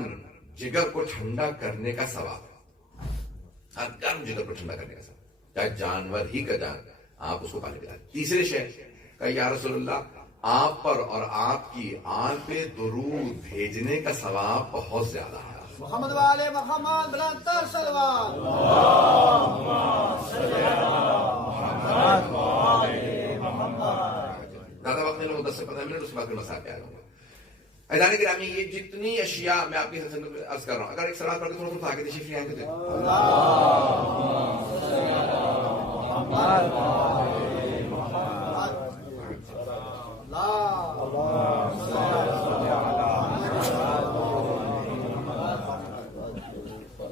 جگر کو ٹھنڈا کرنے کا ثواب, ہر گرم جگر کو ٹھنڈا کرنے کا ثواب, چاہے جانور ہی کا جانور, آپ اس کو پانی پلائیں. تیسرے شہر کہ یا رسول اللہ آپ پر اور آپ کی آل پہ درود بھیجنے کا ثواب بہت زیادہ ہے. محمد والے محمد بلندتر صلوات. زیادہ وقت نہیں لوگ 10 سے 15 منٹ, اس کے بعد پھر مسائل پہ آ جاؤں گا. عزیزان گرامی یہ جتنی اشیاء میں آپ کی عرض کر رہا ہوں, اگر ایک سوال پڑھ کے تھوڑا سا آگے تشریف لے آئیں گے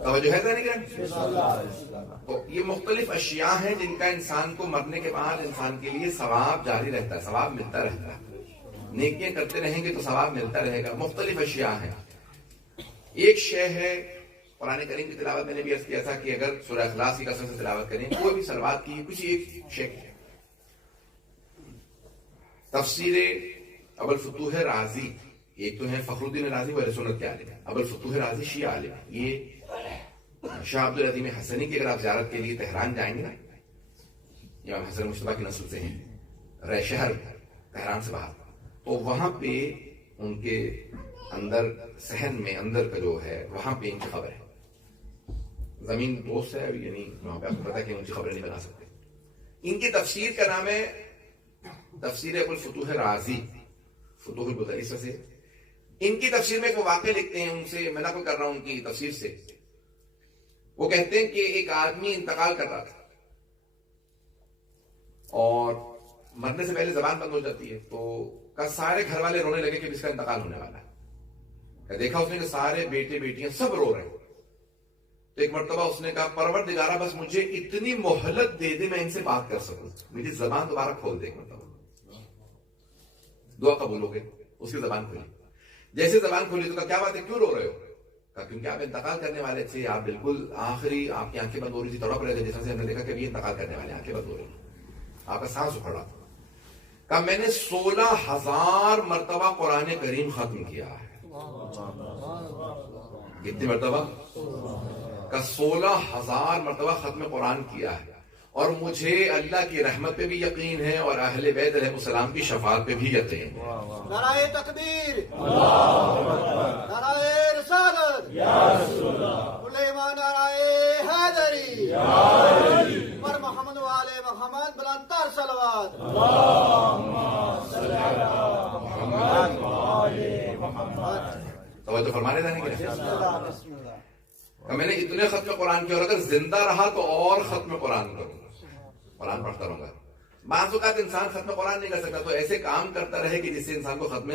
توجہ ہے ذہن گرامی. تو یہ مختلف اشیاء ہیں جن کا انسان کو مرنے کے بعد انسان کے لیے ثواب جاری رہتا ہے, ثواب ملتا رہتا ہے. نیکیاں کرتے رہیں گے تو ثواب ملتا رہے گا. مختلف اشیاء ہیں. ایک شے ہے قرآن کریم کی تلاوت, میں نے بھی عرض کیا تھا کہ اگر سورہ اخلاص کی کثرت سے تلاوت کریں, کوئی بھی صلوات کی کچھ ایک شے ہے. تفسیر ابوالفتوح رازی, ایک تو ہے فخر الدین رازی وہ اہل سنت کے عالم ہیں, ابوالفتوح رازی شیعہ عالم ہے. یہ شاہ عبد العظیم حسنی کی اگر آپ زیارت کے لیے تہران جائیں گے نا, امام حسن مشتبہ کی نسل سے ہیں, رہ شہر تہران سے باہر, تو وہاں پہ ان کے اندر صحن میں اندر کا جو ہے وہاں پہ ان کی خبر ہے. زمین دوست ہے, یعنی وہاں پہ آپ کو پتا ہے کہ ان کی خبریں نہیں بنا سکتے. ان کی تفسیر کا نام ہے تفسیر ابوالفتوح رازی, فتوح البدری سے. ان کی تفسیر میں ایک واقعہ لکھتے ہیں, ان سے میں نقل کر رہا ہوں ان کی تفسیر سے. وہ کہتے ہیں کہ ایک آدمی انتقال کر رہا تھا اور مرنے سے پہلے زبان بند ہو جاتی ہے, تو سارے گھر والے رونے لگے کہ اس کا انتقال ہونے والا ہے. دیکھا اس نے کہ سارے بیٹے بیٹیاں سب رو رہے ہیں. تو ایک مرتبہ اس نے کہا پروردگارہ بس مجھے اتنی مہلت دے دے میں ان سے بات کر سکوں, میری زبان دوبارہ کھول دے. ایک مرتبہ دعا قبول ہو گئی، اس کی زبان کھلی. جیسے زبان کھلی تو کہا کیا بات ہے، کیوں رو رہے ہو؟ کہا کیونکہ آپ انتقال کرنے والے تھے، آپ بالکل آخری، آپ کی آنکھیں بند ہو رہی تھی، تڑپ رہے تھے، جیسے ہم نے دیکھا کہ ابھی انتقال کرنے والے، آنکھیں بند ہو رہی تھی، آپ کا سانس اکھڑ رہا تھا. کہا میں نے 16,000 مرتبہ قرآن کریم ختم کیا ہے. کتنی مرتبہ؟ کا 16,000 مرتبہ ختم قرآن کیا ہے، اور مجھے اللہ کی رحمت پہ بھی یقین ہے اور اہل بیت علیہ السلام کی شفاعت پہ بھی یقین ہے. نعرہ تکبیر، نعرہ رسالت، سلیمان، نعرہ حیدری، پر محمد والے محمد، بلندتر صلوات. توجہ فرمانے جانے کے لیے بسم اللہ. میں نے اتنے ختم قرآن کیا، اور اگر زندہ رہا تو اور ختم قرآن کروں گا، قرآن پڑھتا رہوں گا. بعض اوقات انسان ختم قرآن نہیں کر سکتا تو ایسے کام کرتا رہے کہ جس سے انسان کو ختم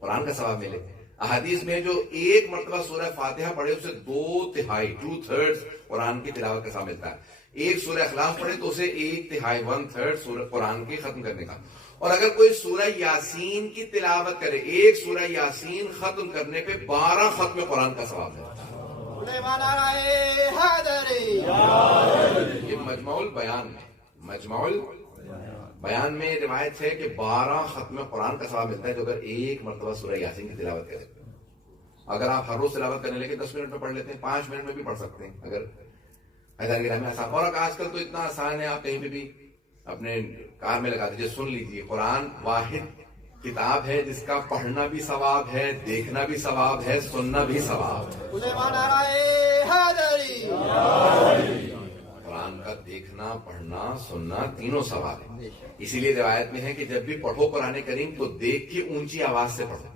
قرآن کا ثواب ملے. احادیث میں جو ایک مرتبہ سورہ فاتحہ پڑھے اسے 2/3 قرآن کی تلاوت کا ثواب ملتا ہے. ایک سورہ اخلاص پڑھے تو اسے 1/3 1/3 سورہ قرآن کی ختم کرنے کا. اور اگر کوئی سورہ یاسین کی تلاوت کرے، ایک سورہ یاسین ختم کرنے پہ 12 ختم قرآن کا ثواب ملتا ہے. سلیمان، نعرہ حیدری. یہ مجمع البیان میں روایت ہے کہ 12 ختم قرآن کا ثواب ملتا ہے جو اگر ایک مرتبہ سورہ یاسین کی تلاوت کرے. اگر آپ ہر روز تلاوت کرنے لگے 10 منٹ میں پڑھ لیتے ہیں، 5 منٹ میں بھی پڑھ سکتے ہیں اگر آسان. اور آج کل تو اتنا آسان ہے، آپ کہیں پہ بھی اپنے کار میں لگا دیجیے، سن لیجیے. قرآن واحد کتاب ہے جس کا پڑھنا بھی ثواب ہے، دیکھنا بھی ثواب ہے، سننا بھی ثواب ہے. سلیمان، نعرہ حیدری. قرآن کا دیکھنا، پڑھنا، سننا تینوں ثواب ہے. اسی لیے روایت میں ہے کہ جب بھی پڑھو قرآن کریم تو دیکھ کے اونچی آواز سے پڑھو.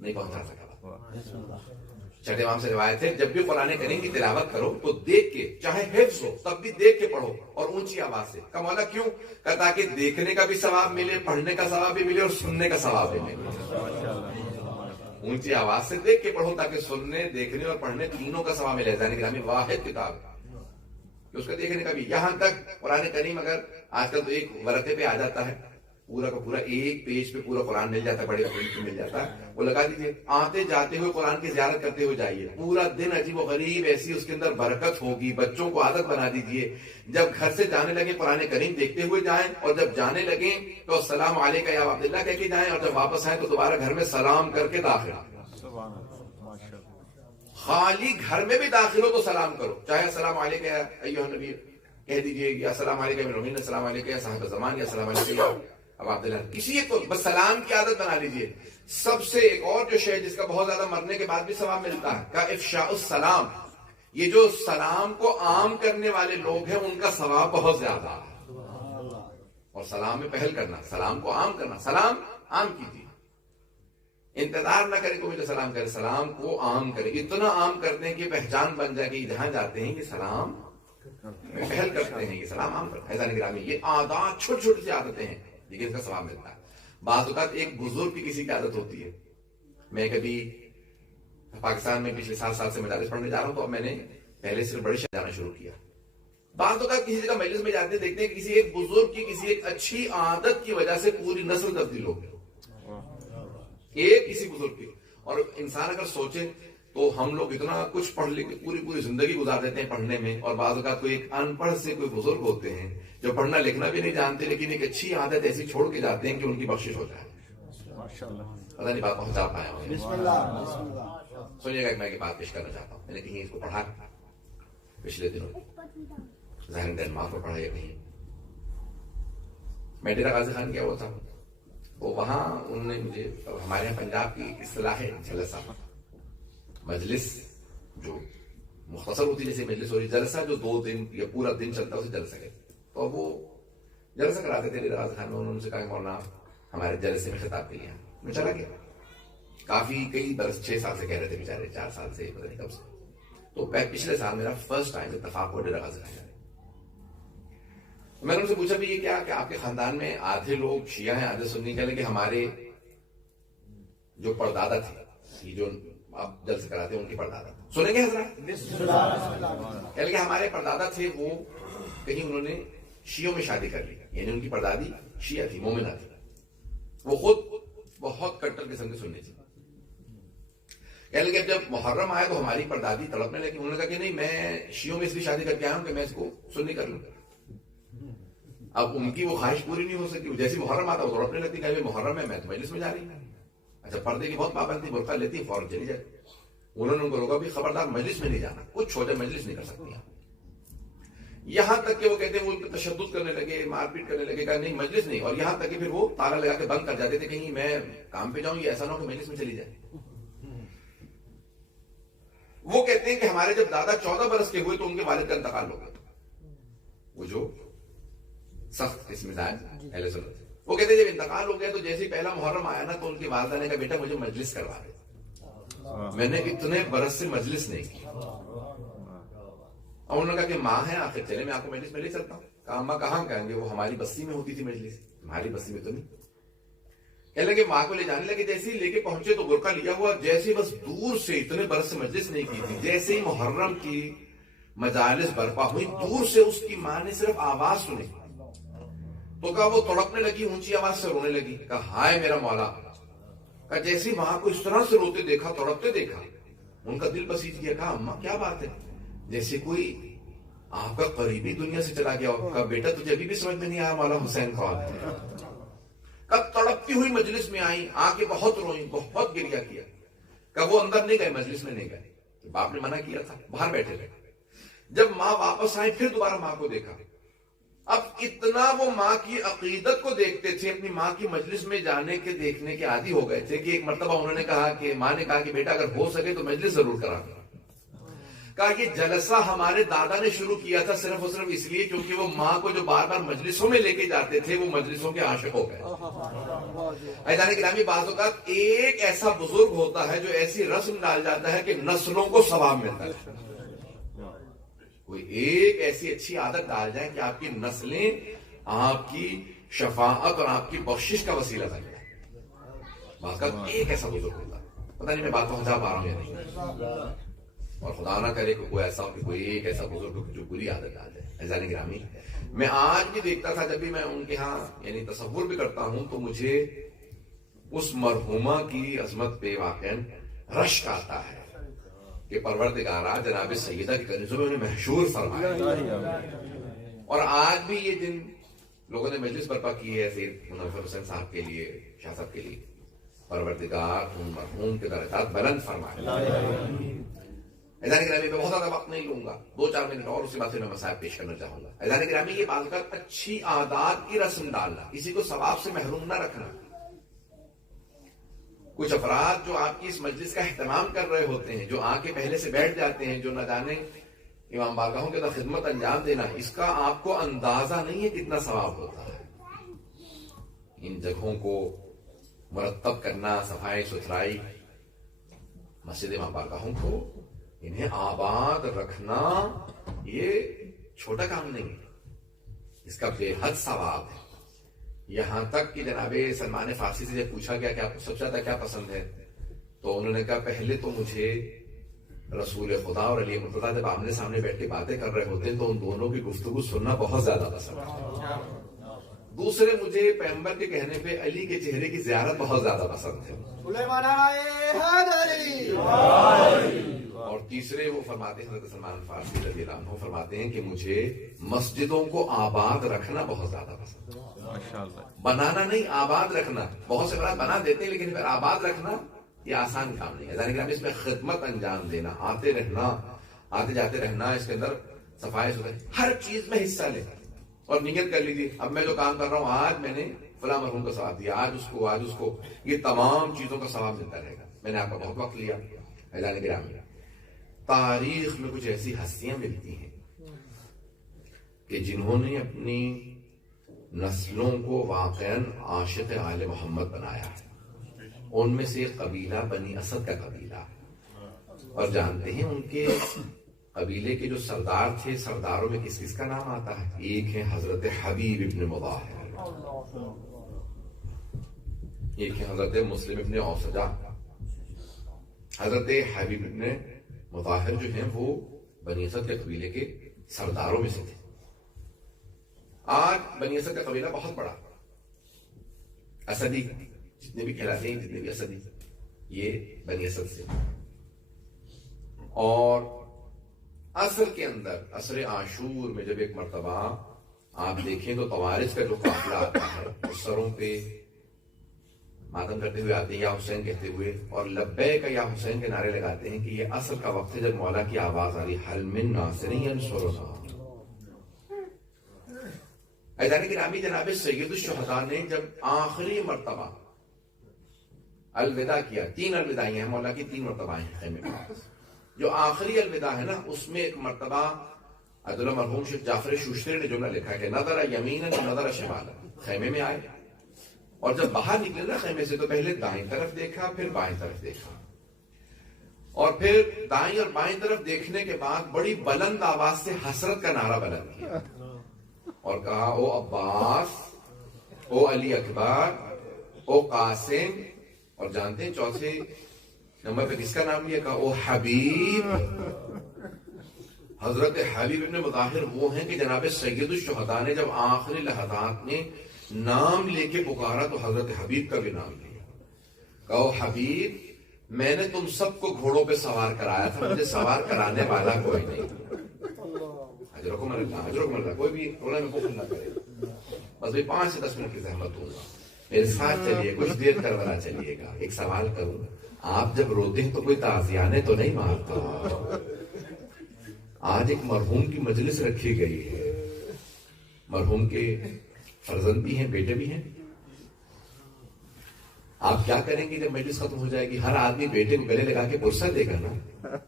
نہیں پہنچا سکا چھٹے امام سے روایت ہے جب بھی قرآن کریم کی تلاوت کرو تو دیکھ کے، چاہے حفظ ہو تب بھی دیکھ کے پڑھو اور اونچی آواز سے. کا مولا کیوں؟ کہ تاکہ دیکھنے کا بھی ثواب ملے، پڑھنے کا ثواب بھی ملے اور سننے کا ثواب بھی ملے. اونچی آواز سے دیکھ کے پڑھو تاکہ سننے، دیکھنے اور پڑھنے تینوں کا ثواب ملے. ذہن گرامی واحد کتاب کہ اس کا دیکھنے کا بھی. یہاں تک قرآن کریم اگر آج کل تو ایک ورقے پہ آ جاتا ہے، پورا کا پورا ایک پیج پہ پورا قرآن مل جاتا ہے، بڑے پرنٹ مل جاتا ہے، وہ لگا دیجیے. آتے جاتے ہوئے قرآن کی زیارت کرتے ہوئے جائیے، پورا دن عجیب و غریب ایسی اس کے اندر برکت ہوگی. بچوں کو عادت بنا دیجیے، جب گھر سے جانے لگے قرآن کریم دیکھتے ہوئے جائیں، اور جب جانے لگیں تو السلام علیکم یا عبداللہ کہہ کے جائیں، اور جب واپس آئیں تو دوبارہ گھر میں سلام کر کے داخل. خالی گھر میں بھی داخل ہو تو سلام کرو، چاہے السلام علیکم یا ایھا النبی کہہ دیجیے، یا السلام علیکم المؤمنین، السلام علیکم یا صاحب الزمان، یا السلام علیکم اب عبداللہ. کسی ایک کو بس سلام کی عادت بنا لیجیے. سب سے ایک اور جو شے جس کا بہت زیادہ مرنے کے بعد بھی ثواب ملتا ہے، کا افشاء السلام. یہ جو سلام کو عام کرنے والے لوگ ہیں ان کا ثواب بہت زیادہ ہے. اور سلام میں پہل کرنا، سلام کو عام کرنا، سلام عام کیجیے. انتظار نہ کرے کہ مجھے سلام کرے، سلام کو عام کرے. اتنا عام کرتے ہیں کہ پہچان بن جائے کہ جہاں جاتے ہیں کہ سلام پہل کرتے ہیں، یہ سلام عام کرتے ہیں. ایسا نگرامی یہ عادات چھوٹی چھوٹی سی عادتیں ہیں لیکن اس کا ثواب ملتا ہے. بعض اوقات ایک بزرگ کی کسی کی عادت ہوتی ہے. میں کبھی پاکستان میں پچھلے 7 سال سے مدارس پڑھنے جا رہا ہوں تو اب میں نے پہلے صرف بڑے شہر جانا شروع کیا. بعض اوقات کسی جگہ مجلس میں جاتے ہیں، دیکھتے ہیں کہ کسی ایک بزرگ کی کسی ایک اچھی عادت کی وجہ سے پوری نسل تبدیل ہو گئی، ایک کسی بزرگ کی. اور انسان اگر سوچے تو ہم لوگ اتنا کچھ پڑھ لے کے پوری زندگی گزار دیتے ہیں پڑھنے میں، اور بعض اوقات کوئی ایک ان پڑھ سے کوئی بزرگ ہوتے ہیں جو پڑھنا لکھنا بھی نہیں جانتے لیکن ایک اچھی عادت ایسی چھوڑ کے جاتے ہیں کہ ان کی بخشش ہو جائے. پتہ نہیں بات پہنچا پایا ہوں. بسم اللہ. سنیے گا، میں ایک بات پیش کرنا چاہتا ہوں. میں نے کہیں اس کو پڑھا پچھلے دنوں، ظاہر ڈنمارک میں پڑھا یا کہیں. میں ڈیرا غازی خان گیا ہوا تھا، تو وہاں انہوں نے مجھے، ہمارے یہاں پنجاب کی اصطلاح ہے جلسہ، مجلس جو مختصر ہوتی جیسے مجلس ہو رہی، جلسہ جو 2 دن یا پورا دن چلتا ہے اسے جلسہ کہتے ہیں. تو وہ جلسہ کراتے تھے ڈیرا غازی خان میں. انہوں نے کہا مولانا ہمارے جلسے میں خطاب کے لیے. میں چلا گیا. کافی کئی برس 6 سال سے کہہ رہے تھے بیچارے، 4 سال سے پتہ نہیں کب سے. تو پچھلے سال میرا فرسٹ ٹائم اتفاق ہوا ڈیرا غازی خان. میں نے ان سے پوچھا بھی یہ کیا کہ آپ کے خاندان میں آدھے لوگ شیعہ ہیں آدھے سنی. کہنے کہ ہمارے جو پردادا تھے، یہ جو آپ جلسے کراتے ہیں ان کی پردادا، سنیں گے حضرات؟ کہنے کہ ہمارے پردادا تھے، وہ کہیں انہوں نے شیعوں میں شادی کر لی، یعنی ان کی پردادی شیعہ تھی، مومنہ تھی. وہ خود بہت کٹر قسم کے سنی تھی. کہنے لگے جب محرم آیا تو ہماری پردادی تڑپنے لگی. انہوں نے کہا کہ نہیں میں شیعوں میں اس لیے شادی کر کے آیا ہوں کہ میں اس کو سنی کر لوں. اب ان کی وہ خواہش پوری نہیں ہو سکی. جیسے محرم آتا وہ تڑپنے لگتی کہ محرم ہے میں تو مجلس میں جا رہی ہوں. اچھا پردے کی بہت پابندی, برقع لیتی فوراً چلی جائے. انہوں نے ان کو روکا بھی خبردار مجلس میں نہیں جانا, کچھ چھوٹے مجلس نہیں کر سکتی آپ. یہاں تک کہ وہ کہتے ہیں وہ تشدد کرنے لگے, مار پیٹ کرنے لگے, کہا نہیں مجلس نہیں. اور یہاں تک کہ پھر وہ تالا لگا کے بند کر جاتے تھے کہیں میں کام پہ جاؤں, یہ ایسا نہ ہو کہ مجلس میں چلی جائے. وہ کہتے ہیں کہ ہمارے جب دادا 14 برس کے ہوئے تو ان کے والد کا انتقال ہو گیا. وہ جو سخت قسم مزاج اہل سنت, وہ کہتے ہیں جب انتقال ہو گیا تو جیسے پہلا محرم آیا نا تو ان کی والدہ نے کہا بیٹا مجھے مجلس کروا دے. میں نے اتنے برس سے مجلس نہیں کی. اور انہوں نے کہا کہ ماں ہے آخر چلے میں آپ کو مجلس میں لے چلتا ہوں. کہا ماں کہاں کہیں گے, وہ ہماری بستی میں ہوتی تھی مجلس, ہماری بستی میں تو نہیں. کہنے لگے ماں کو لے جانے لگے, جیسے ہی لے کے پہنچے تو برقع لیا ہوا, جیسے بس دور سے اتنے برس سے مجلس نہیں کی تھی, جیسے ہی محرم کی مجالس برپا ہوئی دور سے اس کی ماں نے صرف آواز سنی تو کہا وہ تڑپنے لگی, اونچی آواز سے رونے لگی. کہا ہائے میرا مولا. کہا جیسے ماں کو اس طرح سے روتے دیکھا, تڑپتے دیکھا, ان کا دل بسیج گیا. کہا اماں کیا بات ہے, جیسے کوئی آپ کا قریبی دنیا سے چلا گیا. کہا بیٹا تجھے ابھی بھی سمجھ میں نہیں آیا مولا حسین کون ہے. کب تڑپتی ہوئی مجلس میں آئی, آ کے بہت روئی, بہت گریہ کیا. کب وہ اندر نہیں گئے, مجلس میں نہیں گئے, باپ نے منع کیا تھا, باہر بیٹھے رہے. جب ماں واپس آئی پھر دوبارہ ماں کو دیکھا. اب اتنا وہ ماں کی عقیدت کو دیکھتے تھے, اپنی ماں کی مجلس میں جانے کے دیکھنے کے عادی ہو گئے تھے کہ ایک مرتبہ انہوں نے کہا کہ ماں نے کہا کہ بیٹا اگر ہو سکے تو مجلس ضرور کرا. کہا یہ جلسہ ہمارے دادا نے شروع کیا تھا صرف اور صرف اس لیے کیونکہ وہ ماں کو جو بار بار مجلسوں میں لے کے جاتے تھے وہ مجلسوں کے عاشق ہو گئے. عزیزان گرامی, بعض اوقات ایک ایسا بزرگ ہوتا ہے جو ایسی رسم ڈال جاتا ہے کہ نسلوں کو ثواب ملتا ہے. کوئی ایک ایسی اچھی عادت ڈال جائے کہ آپ کی نسلیں آپ کی شفاعت اور آپ کی بخشش کا وسیلہ بن جائے. بعض اوقات ایک ایسا بزرگ ہوتا ہے, پتہ نہیں میں بات پہنچا پا رہا ہوں یا نہیں. اور خدا نہ کرے کہ کوئی ایسا ہو کہ کوئی ایک ایسا بزرگ ہو جو بری عادت ڈال جائے. عزیزان گرامی, میں آج بھی دیکھتا تھا جب بھی میں ان کے ہاں یعنی تصور بھی کرتا ہوں تو مجھے اس مرحومہ کی عظمت پہ واقعاً رشک آتا ہے کہ پروردگارہ جناب سیدہ کی کنیزوں میں انہیں محشور فرمایا. اور آج بھی یہ جن لوگوں نے مجلس برپا کی ہے سید منور حسین صاحب کے لیے, شاہ صاحب کے لیے, پروردگار ان مرحوم کے درجات بلند فرمائے. عزیزان گرامی, میں بہت زیادہ وقت نہیں لوں گا, 2-4 منٹ اور اسی بات سے میں مسائل پیش کرنا چاہوں گا. عزیزان گرامی, یہ بات کر اچھی عادات کی رسم ڈالنا, کسی کو ثواب سے محروم نہ رکھنا. کچھ افراد جو آپ کی اس مجلس کا اہتمام کر رہے ہوتے ہیں, جو آ کے پہلے سے بیٹھ جاتے ہیں, جو نہ جانے امام بارگاہوں کے اندر خدمت انجام دینا, اس کا آپ کو اندازہ نہیں ہے کتنا ثواب ہوتا ہے. ان جگہوں کو مرتب کرنا, صفائی ستھرائی, مسجد امام بارگاہوں کو انہیں آباد رکھنا یہ چھوٹا کام نہیں ہے, اس کا بے حد ثواب ہے. یہاں تک کہ جناب سلمان فارسی سے جب پوچھا گیا کہ آپ کو سب سے زیادہ کیا پسند ہے تو انہوں نے کہا پہلے تو مجھے رسول خدا اور علی مرتضیٰ جب آمنے سامنے بیٹھ کے باتیں کر رہے ہوتے ہیں تو ان دونوں کی گفتگو سننا بہت زیادہ پسند ہے. دوسرے مجھے پیغمبر کے کہنے پہ علی کے چہرے کی زیارت بہت زیادہ پسند ہے. اور تیسرے وہ فرماتے ہیں, حضرت سلمان فارسی رضی اللہ عنہ فرماتے ہیں کہ مجھے مسجدوں کو آباد رکھنا بہت زیادہ پسند ہے. بنانا نہیں, آباد رکھنا. بہت سے افراد بنا دیتے ہیں لیکن پھر آباد رکھنا یہ آسان کام نہیں ہے. اس میں خدمت انجام دینا, آتے رہنا, آتے جاتے رہنا, اس کے اندر صفائی ستھرائی, ہر چیز میں حصہ لینا اور نیت کر لیجیے اب میں جو کام کر رہا ہوں آج میں نے فلاں مرحوم کا ثواب دیا, آج اس کو, یہ تمام چیزوں کا ثواب ملتا رہے گا. میں نے آپ کا بہت وقت لیا. عزیزان گرامی, تاریخ میں کچھ ایسی ہستیاں ملتی ہیں کہ جنہوں نے اپنی نسلوں کو واقعاً عاشق آل محمد بنایا. ان میں سے ایک قبیلہ بنی اسد کا قبیلہ, اور جانتے ہیں ان کے قبیلے کے جو سردار تھے, سرداروں میں کس کس کا نام آتا ہے؟ ایک ہے حضرت حبیب ابن مظاہر, ایک ہے حضرت مسلم ابن اوسجہ. حضرت حبیب ابن مظاہر جو ہیں وہ بنی اسد کے قبیلے کے سرداروں میں سے تھے. آج بنی اسد کا قبیلہ بہت بڑا, اسدی جتنے بھی کہلاتے ہیں جتنے بھی اسد یہ بنی اسد سے. اور اصل کے اندر عصر عاشور میں جب ایک مرتبہ آپ دیکھیں تو طوارث کا جو قافلہ آتا ہے سروں پہ ماتم کرتے ہوئے آتے ہیں یا حسین کہتے ہوئے اور لبیک یا حسین کے نعرے لگاتے ہیں کہ یہ اصل کا وقت ہے جب مولا کی آواز آ رہی حل من ناصر ینصرنا. ایدان گرامی جناب سید الشہداء نے جب آخری مرتبہ الوداع کیا, 3 الوداعیں ہیں مولا کی, 3 مرتبہ ہیں خیمے میں. جو آخری الوداع ہے نا اس میں ایک مرتبہ عبداللہ مرحوم شیخ جعفر شوشتری نے جملہ لکھا کہ نظر یمینا نظر شمالا. خیمے میں آئے اور جب باہر نکلے نا خیمے سے تو پہلے دائیں طرف دیکھا پھر بائیں طرف دیکھا اور پھر دائیں اور بائیں طرف دیکھنے کے بعد بڑی بلند آواز سے حسرت کا نعرہ بلند کیا اور کہا او عباس, او علی اکبر, او قاسم. اور جانتے ہیں چوتھے نمبر پہ کس کا نام لیا؟ کہا او حبیب. حضرت حبیب ابن مظاہر وہ ہیں کہ جناب سید الشہداء نے جب آخری لحظات میں نام لے کے پکارا تو حضرت حبیب کا بھی نام لیا. کہا او حبیب, میں نے تم سب کو گھوڑوں پہ سوار کرایا تھا, مجھے سوار کرانے والا کوئی نہیں. اجرکم اللہ, کوئی بھی رونا میں بخل نہ کرے. بس بھی 5 سے 10 منٹ کی زحمت دوں گا, میرے ساتھ چلیے, کچھ دیر کربلا چلیے گا. ایک سوال کروں, آپ جب روتے ہیں تو کوئی تعزیانے تو نہیں مارتا؟ آج ایک مرحوم کی مجلس رکھی گئی ہے, مرحوم کے فرزند بھی ہیں, بیٹے بھی ہیں. آپ کیا کریں گے جب مجلس ختم ہو جائے گی؟ ہر آدمی بیٹے کو گلے لگا کے پرسہ دے گا نا.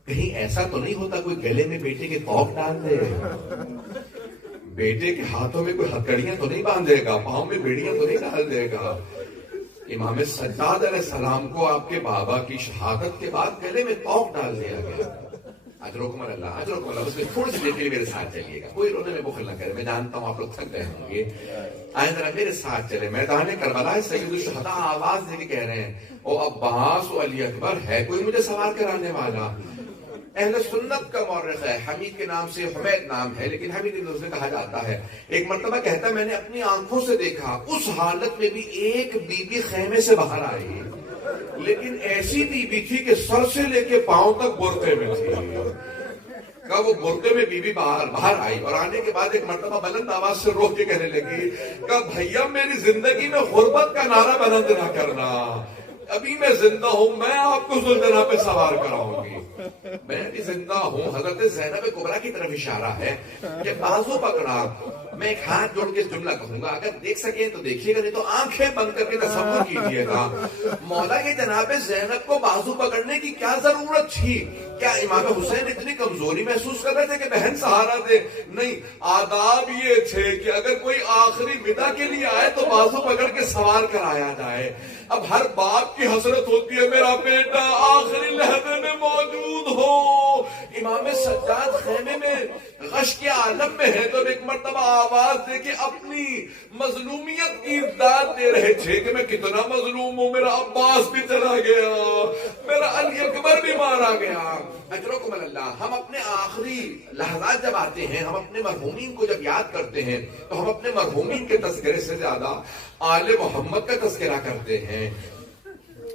کہیں ایسا تو نہیں ہوتا کوئی گلے میں بیٹے کے توق ڈال دے, بیٹے کے ہاتھوں میں کوئی ہتھکڑیاں تو نہیں باندھے گا, پاؤں میں بیڑیاں تو نہیں ڈال دے گا. امام سجاد علیہ السلام کو آپ کے بابا کی شہادت کے بعد گلے میں توق ڈال دیا گیا. اجرکم اللہ, اجرکم اللہ. اس میں تھوڑی سی دیر کے لیے میرے ساتھ چلیے گا, کوئی رونے میں بخل نہ کرے. میں جانتا ہوں آپ لوگ تھک گئے ہوں گے, آئیں ذرا میرے ساتھ چلے. میدان کربلا سید الشہداء آواز دے کے کہہ رہے ہیں او عباس, او علی اکبر, ہے کوئی مجھے سوار کرانے والا؟ اہل سنت کا مورخ ہے, حمید کے نام سے حمید نام ہے, لیکن حمید ابن اسے کہا جاتا ہے. ایک مرتبہ کہتا ہے میں نے اپنی آنکھوں سے دیکھا, اس حالت میں بھی ایک بی بی خیمے سے باہر آئی, لیکن ایسی بی بی تھی کہ سر سے لے کے پاؤں تک برقعے میں تھی. کہ وہ برقعے میں بی بی باہر آئی اور آنے کے بعد ایک مرتبہ بلند آواز سے روک کے کہنے لگی کہ بھیا میری زندگی میں غربت کا نعرہ بلند نہ کرنا, ابھی میں زندہ ہوں, میں آپ کو ذوالجلال پہ سوار کراؤں گی, میں ابھی زندہ ہوں. حضرت زینب کبریٰ کی طرف اشارہ ہے کہ بازو پکڑا. میں ایک ہاتھ جوڑ کے جملہ کہوں گا, اگر دیکھ سکیں تو دیکھیے گا, نہیں تو آنکھیں بند کر کے تصور کیجیے گا. مولا کے جناب زینب کو بازو پکڑنے کی کیا ضرورت تھی؟ کیا امام حسین اتنی کمزوری محسوس کر رہے تھے کہ بہن سہارا دے؟ نہیں, آداب یہ تھے کہ اگر کوئی آخری ودا کے لیے آئے تو بازو پکڑ کے سوار کرایا جائے. اب ہر باپ کی حسرت ہوتی ہے میرا بیٹا آخری لحظے میں موجود ہو. امام سجاد خیمے میں غش کے عالم میں ہے تو ایک مرتبہ آواز دے کے اپنی مظلومیت کی امداد دے رہے تھے کہ میں کتنا مظلوم ہوں, میرا عباس بھی چلا گیا, میرا علی اکبر بھی مارا گیا. اجرکم اللہ. ہم اپنے آخری لحظات جب آتے ہیں, ہم اپنے مرحومین کو جب یاد کرتے ہیں تو ہم اپنے مرحومین کے تذکرے سے زیادہ آل محمد کا تذکرہ کرتے ہیں.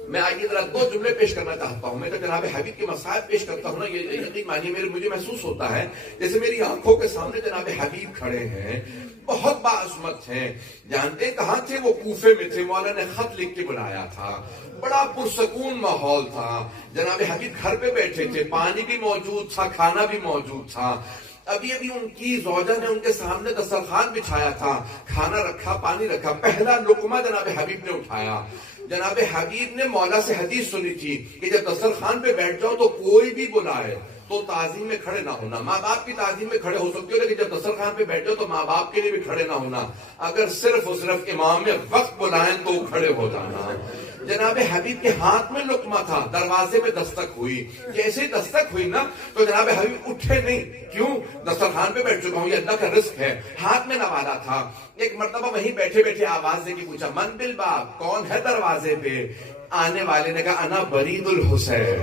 میں آئیے ذرا 2 جملے پیش کرنا چاہتا ہوں. میں تو جناب حبیب کے مصائب پیش کرتا ہوں نا, یہ یقین مانیے مجھے محسوس ہوتا ہے جیسے میری آنکھوں کے سامنے جناب حبیب کھڑے ہیں. بہت باعظمت ہیں. جانتے کہاں تھے وہ؟ کوفے میں تھے. مولا نے خط لکھ کے بلایا تھا, بڑا پرسکون ماحول تھا. جناب حبیب گھر پہ بیٹھے تھے, پانی بھی موجود تھا, کھانا بھی موجود تھا. ابھی ان کی زوجہ نے ان کے سامنے دسترخوان بچھایا تھا, کھانا رکھا, پانی رکھا. پہلا لقمہ جناب حبیب نے اٹھایا. جناب حبیب نے مولا سے حدیث سنی تھی کہ جب دسترخوان پہ بیٹھ جاؤ تو کوئی بھی بلائے تو تعظیم میں کھڑے نہ ہونا. ماں باپ کی تعظیم میں کھڑے ہو سکتے ہو, لیکن جب دسترخوان پہ بیٹھو تو ماں باپ کے لیے بھی کھڑے نہ ہونا. اگر صرف اور صرف امام وقت بلائیں تو کھڑے ہو جانا. جناب حبیب کے ہاتھ میں لقمہ تھا, دروازے میں دستک ہوئی. جیسے دستک ہوئی نا تو جناب حبیب اٹھے نہیں. کیوں؟ دسترخوان پہ بیٹھ چکا ہوں, یہ اللہ کا رزق ہے. ہاتھ میں نوالا تھا. ایک مرتبہ وہیں بیٹھے بیٹھے آواز دے کے پوچھا من بالباب, کون ہے دروازے پہ؟ آنے والے نے کہا انا برید الحسین.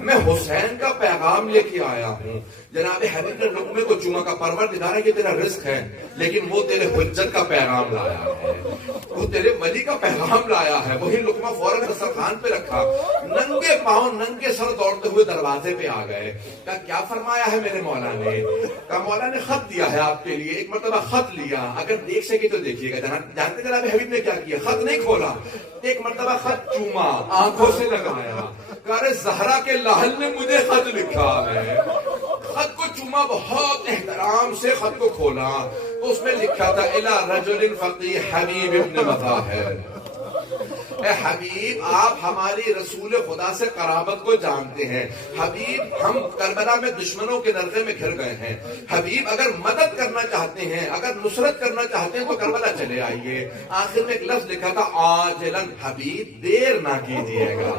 میں حسین کا پیغام لے کے آیا ہوں. جناب حبیب نے لقمے کو چوما کا پروردگار ہے کہ تیرا رزق ہے لیکن وہ تیرے حجت کا پیغام لایا ہے, وہ تیرے ولی کا پیغام لایا ہے. وہی لقمہ فوراً دسترخوان پہ رکھا, ننگے پاؤں ننگے سر دوڑتے ہوئے دروازے پہ آ گئے. کہا کیا فرمایا ہے میرے مولا نے؟ کہا مولا نے خط دیا ہے آپ کے لیے. ایک مرتبہ خط لیا, اگر دیکھ سکے تو دیکھیے گا. جانتے جناب حبیب نے کیا کیا؟ خط نہیں کھولا, ایک مرتبہ خط چوما, آنکھوں سے لگایا. کہا زہرا کے لاہل نے مجھے خط لکھا ہے. خط کو چوما, بہت احترام سے خط کو کھولا تو اس میں لکھا تھا الی رجل فقیہ حبیب ابن مظاہر. اے حبیب آپ ہماری رسول خدا سے قرابت کو جانتے ہیں. حبیب ہم کربلا میں دشمنوں کے نرغے میں گھر گئے ہیں. حبیب اگر مدد کرنا چاہتے ہیں, اگر نصرت کرنا چاہتے ہیں تو کربلا چلے آئیے. آخر میں ایک لفظ لکھا تھا عاجلاً, حبیب دیر نہ کیجیے گا,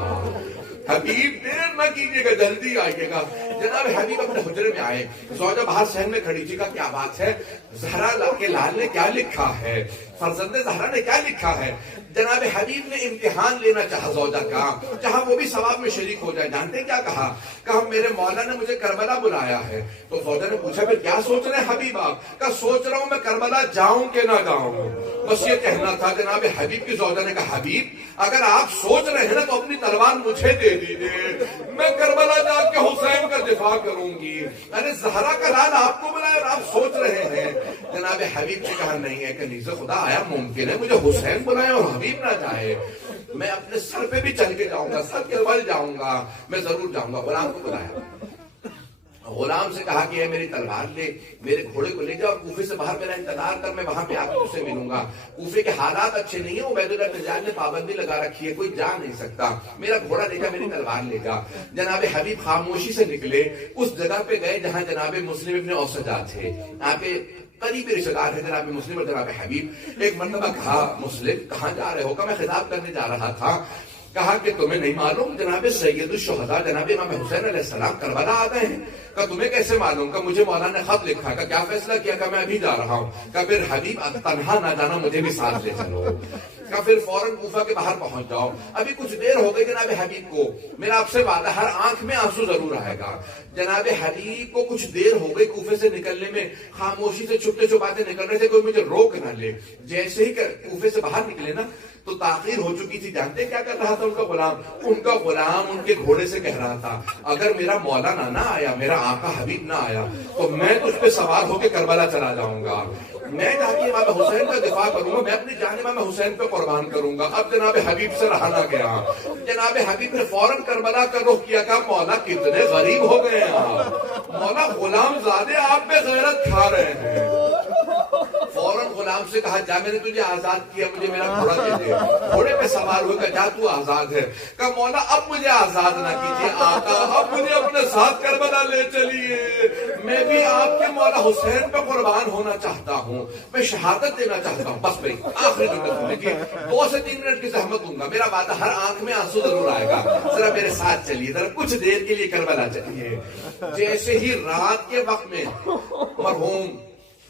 حبیب دیر نہ کیجیے گا, جلدی آئیے گا. جناب حبیب اپنے حجرے میں آئے, زوجہ باہر صحن میں کھڑی تھی. کا کیا بات ہے, زہرا کے لال نے کیا لکھا ہے, فرزند زہرا نے کیا لکھا ہے؟ جناب حبیب نے امتحان لینا چاہا زوجہ کا, چاہا وہ بھی ثواب میں شریک ہو جائے. جانتے کیا کہا؟ کہا میرے مولا نے مجھے کربلا بلایا ہے. تو زوجہ نے پوچھا پھر کیا سوچ رہے ہیں حبیب آپ؟ کہا سوچ رہا ہوں میں کربلا جاؤں کہ نہ جاؤں. بس یہ کہنا تھا. جناب حبیب کی زوجہ نے کہا حبیب اگر آپ سوچ رہے ہیں نا تو اپنی تلوار مجھے دے دیجیے, میں کربلا جا کے حسین کا دفاع کروں گی. ارے زہرا کا لال آپ کو بلایا اور آپ سوچ رہے ہیں. جناب حبیب نے کہا نہیں ہے کہ نیز خدا آیا ممکن ہے مجھے حسین بلائے اور حبیب نہ جائے. میں اپنے سر پہ بھی چل کے جاؤں گا, سر کے بل جاؤں گا, میں ضرور جاؤں گا. غلام کو بلایا, غلام سے کہا کہ میری تلوار لے, میرے گھوڑے کو لے جا اور کوفے سے باہر میرا انتظار کر, میں وہاں پہ آ کے اسے ملوں گا. کوفے کے حالات اچھے نہیں ہیں, عبید اللہ نجار نے پابندی لگا رکھی ہے, کوئی جا نہیں سکتا. میرا گھوڑا لے جا, میری تلوار لے جا. جناب حبیب خاموشی سے نکلے, اس جگہ پہ گئے جہاں جناب مسلم ابن اوسجا تھے. یہاں پہ قریبی رشتہ دار ہے جناب مسلم اور جناب حبیب. ایک مرتبہ کہا مسلم کہاں جا رہے ہو؟ کہ میں خطاب کرنے جا رہا تھا. کہا کہ تمہیں نہیں معلوم جناب سید الشہداء جناب امام حسین علیہ السلام کربلا آ گئے ہیں؟ کہ تمہیں کیسے معلوم؟ کہ مجھے مولا نے خط لکھا. کہ کیا فیصلہ کیا؟ کہ میں ابھی جا رہا ہوں. کہ پھر حبیب تنہا نہ جانا, مجھے بھی ساتھ لے چلو. کہ پھر فوراً کوفہ کے باہر پہنچ جاؤ. ابھی کچھ دیر ہو گئی جناب حبیب کو, میرا آپ سے وعدہ ہر آنکھ میں آنسو ضرور آئے گا. جناب حبیب کو کچھ دیر ہو گئی کوفے سے نکلنے میں, خاموشی سے چھپتے چھپاتے نکل رہے تھے, کوئی مجھے روک نہ لے. جیسے ہی کوفے سے باہر نکلے نا تو تاخیر ہو چکی تھی. جانتے کیا کر رہا تھا ان کا غلام ان کے گھوڑے سے کہہ رہا تھا اگر میرا مولا نہ آیا, میرا آقا حبیب نہ آیا تو میں تجھ پہ سوار ہو کے کربلا چلا جاؤں گا, میں جا کے امام حسین کا دفاع کروں گا, میں اپنی جان امام حسین پہ قربان کروں گا. اب جناب حبیب سے رہا نہ گیا. جناب حبیب نے فوراً کربلا کا رخ کیا. کہا مولا کتنے غریب ہو گئے ہیں آپ, مولا غلام زادے آپ پہ غیرت کھا رہے ہیں. فوراً غلام سے کہا جا, میں نے تجھے آزاد کیا, مجھے میرا گھوڑا دے دے. گھوڑے پہ سوار ہو کر جا, تو آزاد ہے. کہا مولا اب مجھے آزاد نہ کیجیے آقا, اب مجھے اپنے ساتھ کربلا لے چلیے. میں بھی آپ کے مولا حسین پہ قربان ہونا چاہتا ہوں, میں شہادت دینا چاہتا ہوں. بس بھائی آخری جملہ سننے کی, 2 سے 3 منٹ کی زحمت دوں گا, میرا وعدہ ہر آنکھ میں آنسو ضرور آئے گا, ذرا میرے ساتھ چلیے, ذرا کچھ دیر کے لیے کربلا چلیے. جیسے ہی رات کے وقت میں مرحوم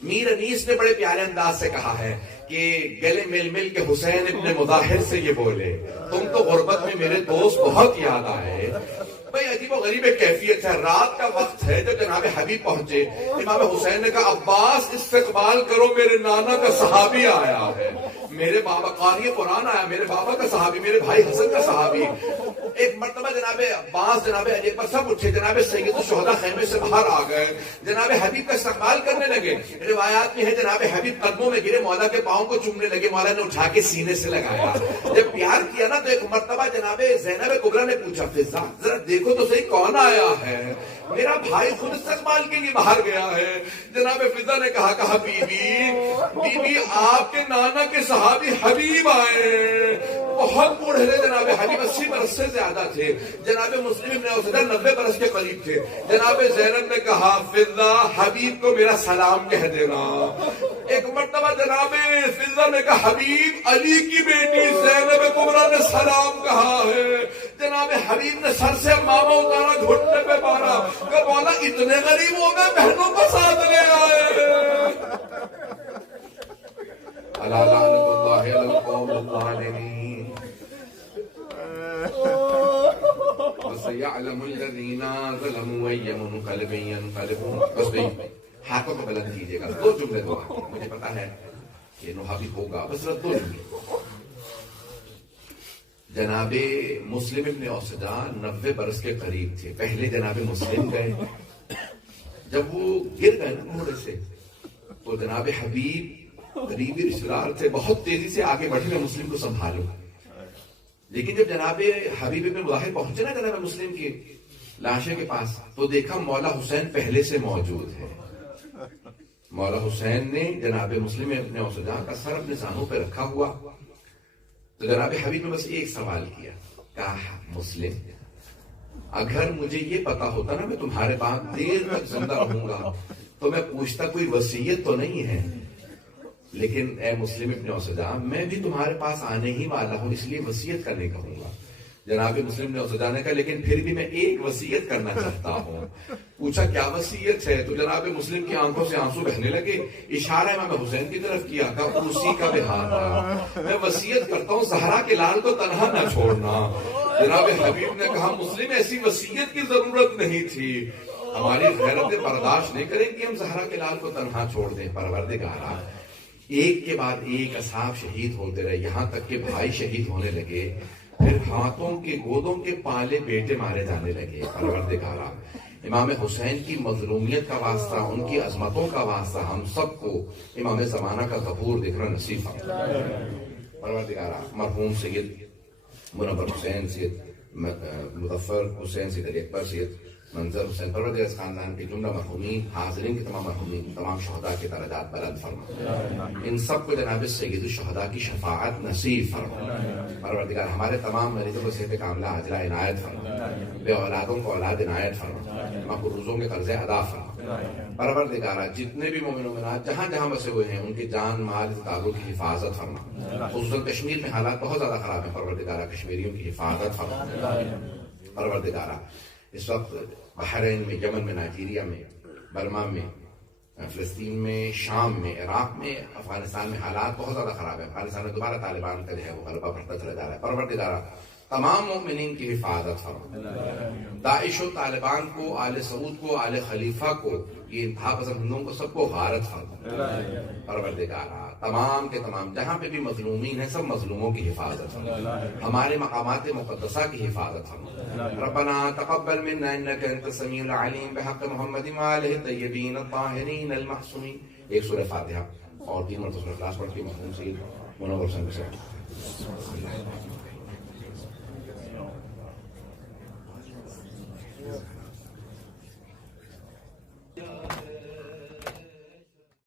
میر انیس نے بڑے پیارے انداز سے کہا ہے کہ گلے مل مل کے حسین ابن مظاہر سے یہ بولے تم تو غربت میں میرے دوست بہت یاد آئے. بھئی عجیب و غریب ایک کیفیت ہے. رات کا وقت ہے جب جناب حبیب پہنچے. امام حسین نے کہا عباس استقبال کرو, میرے نانا کا صحابی آیا ہے, میرے بابا قاری قرآن آیا, میرے بابا کا صحابی, میرے بھائی حسن کا صحابی. ایک مرتبہ جناب عباس جناب علی پر سب اٹھے, جناب سید الشہداء خیمے سے باہر آ گئے, جناب حبیب کا استقبال کرنے لگے. روایات میں ہے جناب حبیب قدموں میں گرے, مولا کے پاؤں کو چومنے لگے, مولا نے اٹھا کے سینے سے لگایا. جب پیار کیا نا تو ایک مرتبہ جناب زینب کبریٰ نے پوچھا فضا ذرا دیکھو تو صحیح کون آیا ہے, میرا بھائی خود استقبال کے لیے باہر گیا ہے. جناب فضا نے کہا بی بی آپ کے نانا کے صحابی حبیب آئے. بہت بوڑھے تھے جناب حبیب, 80 برس سے زیادہ تھے. جناب مسلم نے 90 برس کے قریب تھے. جناب زینب نے کہا فضا حبیب کو میرا سلام کہہ دینا. ایک مرتبہ جناب فضا نے کہا حبیب علی کی بیٹی زینب کبریٰ نے سلام کہا ہے. جناب حبیب نے سر سے ماما اتارا, گھٹنے پہ مارا, کہ مولا اتنے غریب ہو گئے بہنوں کو ساتھ لے آئے. الا لعنۃ اللہ علی القوم الظالمین. وَسَيَعْلَمُ الَّذِينَ ظَلَمُوا أَيَّ مُنْقَلِبٍ يَنْقَلِبُونَ. بس نہیں، ہاتھوں کو بلند کیجیے گا. 2 جملے دعا کے، مجھے پتا ہے کہ نوحہ بھی ہوگا، بس 2 جملے. جناب مسلم ابن اوسجا 90 برس کے قریب تھے. پہلے جناب مسلم گئے، جب وہ گر گئے نا گھوڑے سے تو جناب حبیب قریبی رشتے دار تھے، بہت تیزی سے آگے بڑھے میں مسلم کو سنبھالوں. لیکن جب جناب حبیب ابن مظاہر پہنچے نا جناب مسلم کی لاشے کے پاس تو دیکھا مولا حسین پہلے سے موجود ہے. مولا حسین نے جناب مسلم ابن اوسجا کا سر اپنے زانوں پہ رکھا ہوا. تو جناب حبیب نے بس ایک سوال کیا، کہا مسلم اگر مجھے یہ پتا ہوتا نا میں تمہارے بعد دیر تک زندہ رہوں گا تو میں پوچھتا کوئی وصیت تو نہیں ہے، لیکن اے مسلم ابن اوسجا میں بھی تمہارے پاس آنے ہی والا ہوں، اس لیے وصیت کرنے کہوں گا. جناب مسلم نے اوسجا نے کہا لیکن پھر بھی میں ایک وصیت کرنا چاہتا ہوں. پوچھا کیا وصیت ہے؟ تو جناب مسلم کی آنکھوں سے آنسو بہنے لگے. اشارہ امام حسین کی طرف کیا، کہا اسی کا بہار میں وصیت کرتا ہوں زہرا کے لال کو تنہا نہ چھوڑنا. جناب حبیب نے کہا مسلم ایسی وصیت کی ضرورت نہیں تھی، ہماری غیرتیں برداشت نہیں کریں کہ ہم زہرا کے لال کو تنہا چھوڑ دیں. پروردگارا ایک کے بعد ایک اصحاب شہید ہوتے رہے، یہاں تک کہ بھائی شہید ہونے لگے، پھر ہاتھوں کے گودوں کے پالے بیٹے مارے جانے لگے. پروردگارا امام حسین کی مظلومیت کا واسطہ، ان کی عظمتوں کا واسطہ ہم سب کو امام زمانہ کا ظہور دیکھنا نصیب فرما. پروردگارا مرحوم سید منور حسین، سید مظفر حسین، سید علی اکبر، سید منظر حسین، پروردگار اس خاندان کے جملہ مرحومین، حاضرین کے تمام مرحومین، تمام شہداء کے درجات بلند فرما. ان سب کو جناب سید الشہداء کی شفاعت نصیب فرما. پروردگار ہمارے تمام مریضوں کو صحت کاملہ عاجلہ عنایت فرما، بے اولادوں کو اولاد عنایت فرما، مقروضوں کے قرضے ادا فرما. پروردگارہ جتنے بھی مومن و مومنات جہاں جہاں بسے ہوئے ہیں ان کے جان مال تعلق کی حفاظت فرما. خصوصاً کشمیر میں حالات بہت زیادہ خراب ہیں، پروردگارہ کشمیریوں کی حفاظت فرما. پروردگارہ اس وقت بحرین میں، یمن میں، نائجیریا میں، برما میں، فلسطین میں، شام میں، عراق میں، افغانستان میں حالات بہت زیادہ خراب ہیں. افغانستان میں دوبارہ طالبان کا جو ہے وہ غلبہ بڑھتا چلا جا رہا ہے. پروردگارہ تمام مومنین کی حفاظت فرما. داعش و طالبان کو، آل سعود کو، آل خلیفہ کو، یہ انتہا پسند ہندوؤں کو، سب کو غارت فرما. پروردگارہ تمام کے تمام جہاں پہ بھی مظلومین ہیں سب مظلوموں کی حفاظت فرما، ہمارے مقامات مقدسہ کی حفاظت فرما. ربنا تقبل منا انك انت السميع العليم بحق محمد وآلہ الطیبین الطاہرین المعصومین. ایک سورہ فاتحہ اور 3 مرتبہ سورہ اخلاص پڑھ کے مرحوم سید منور حسین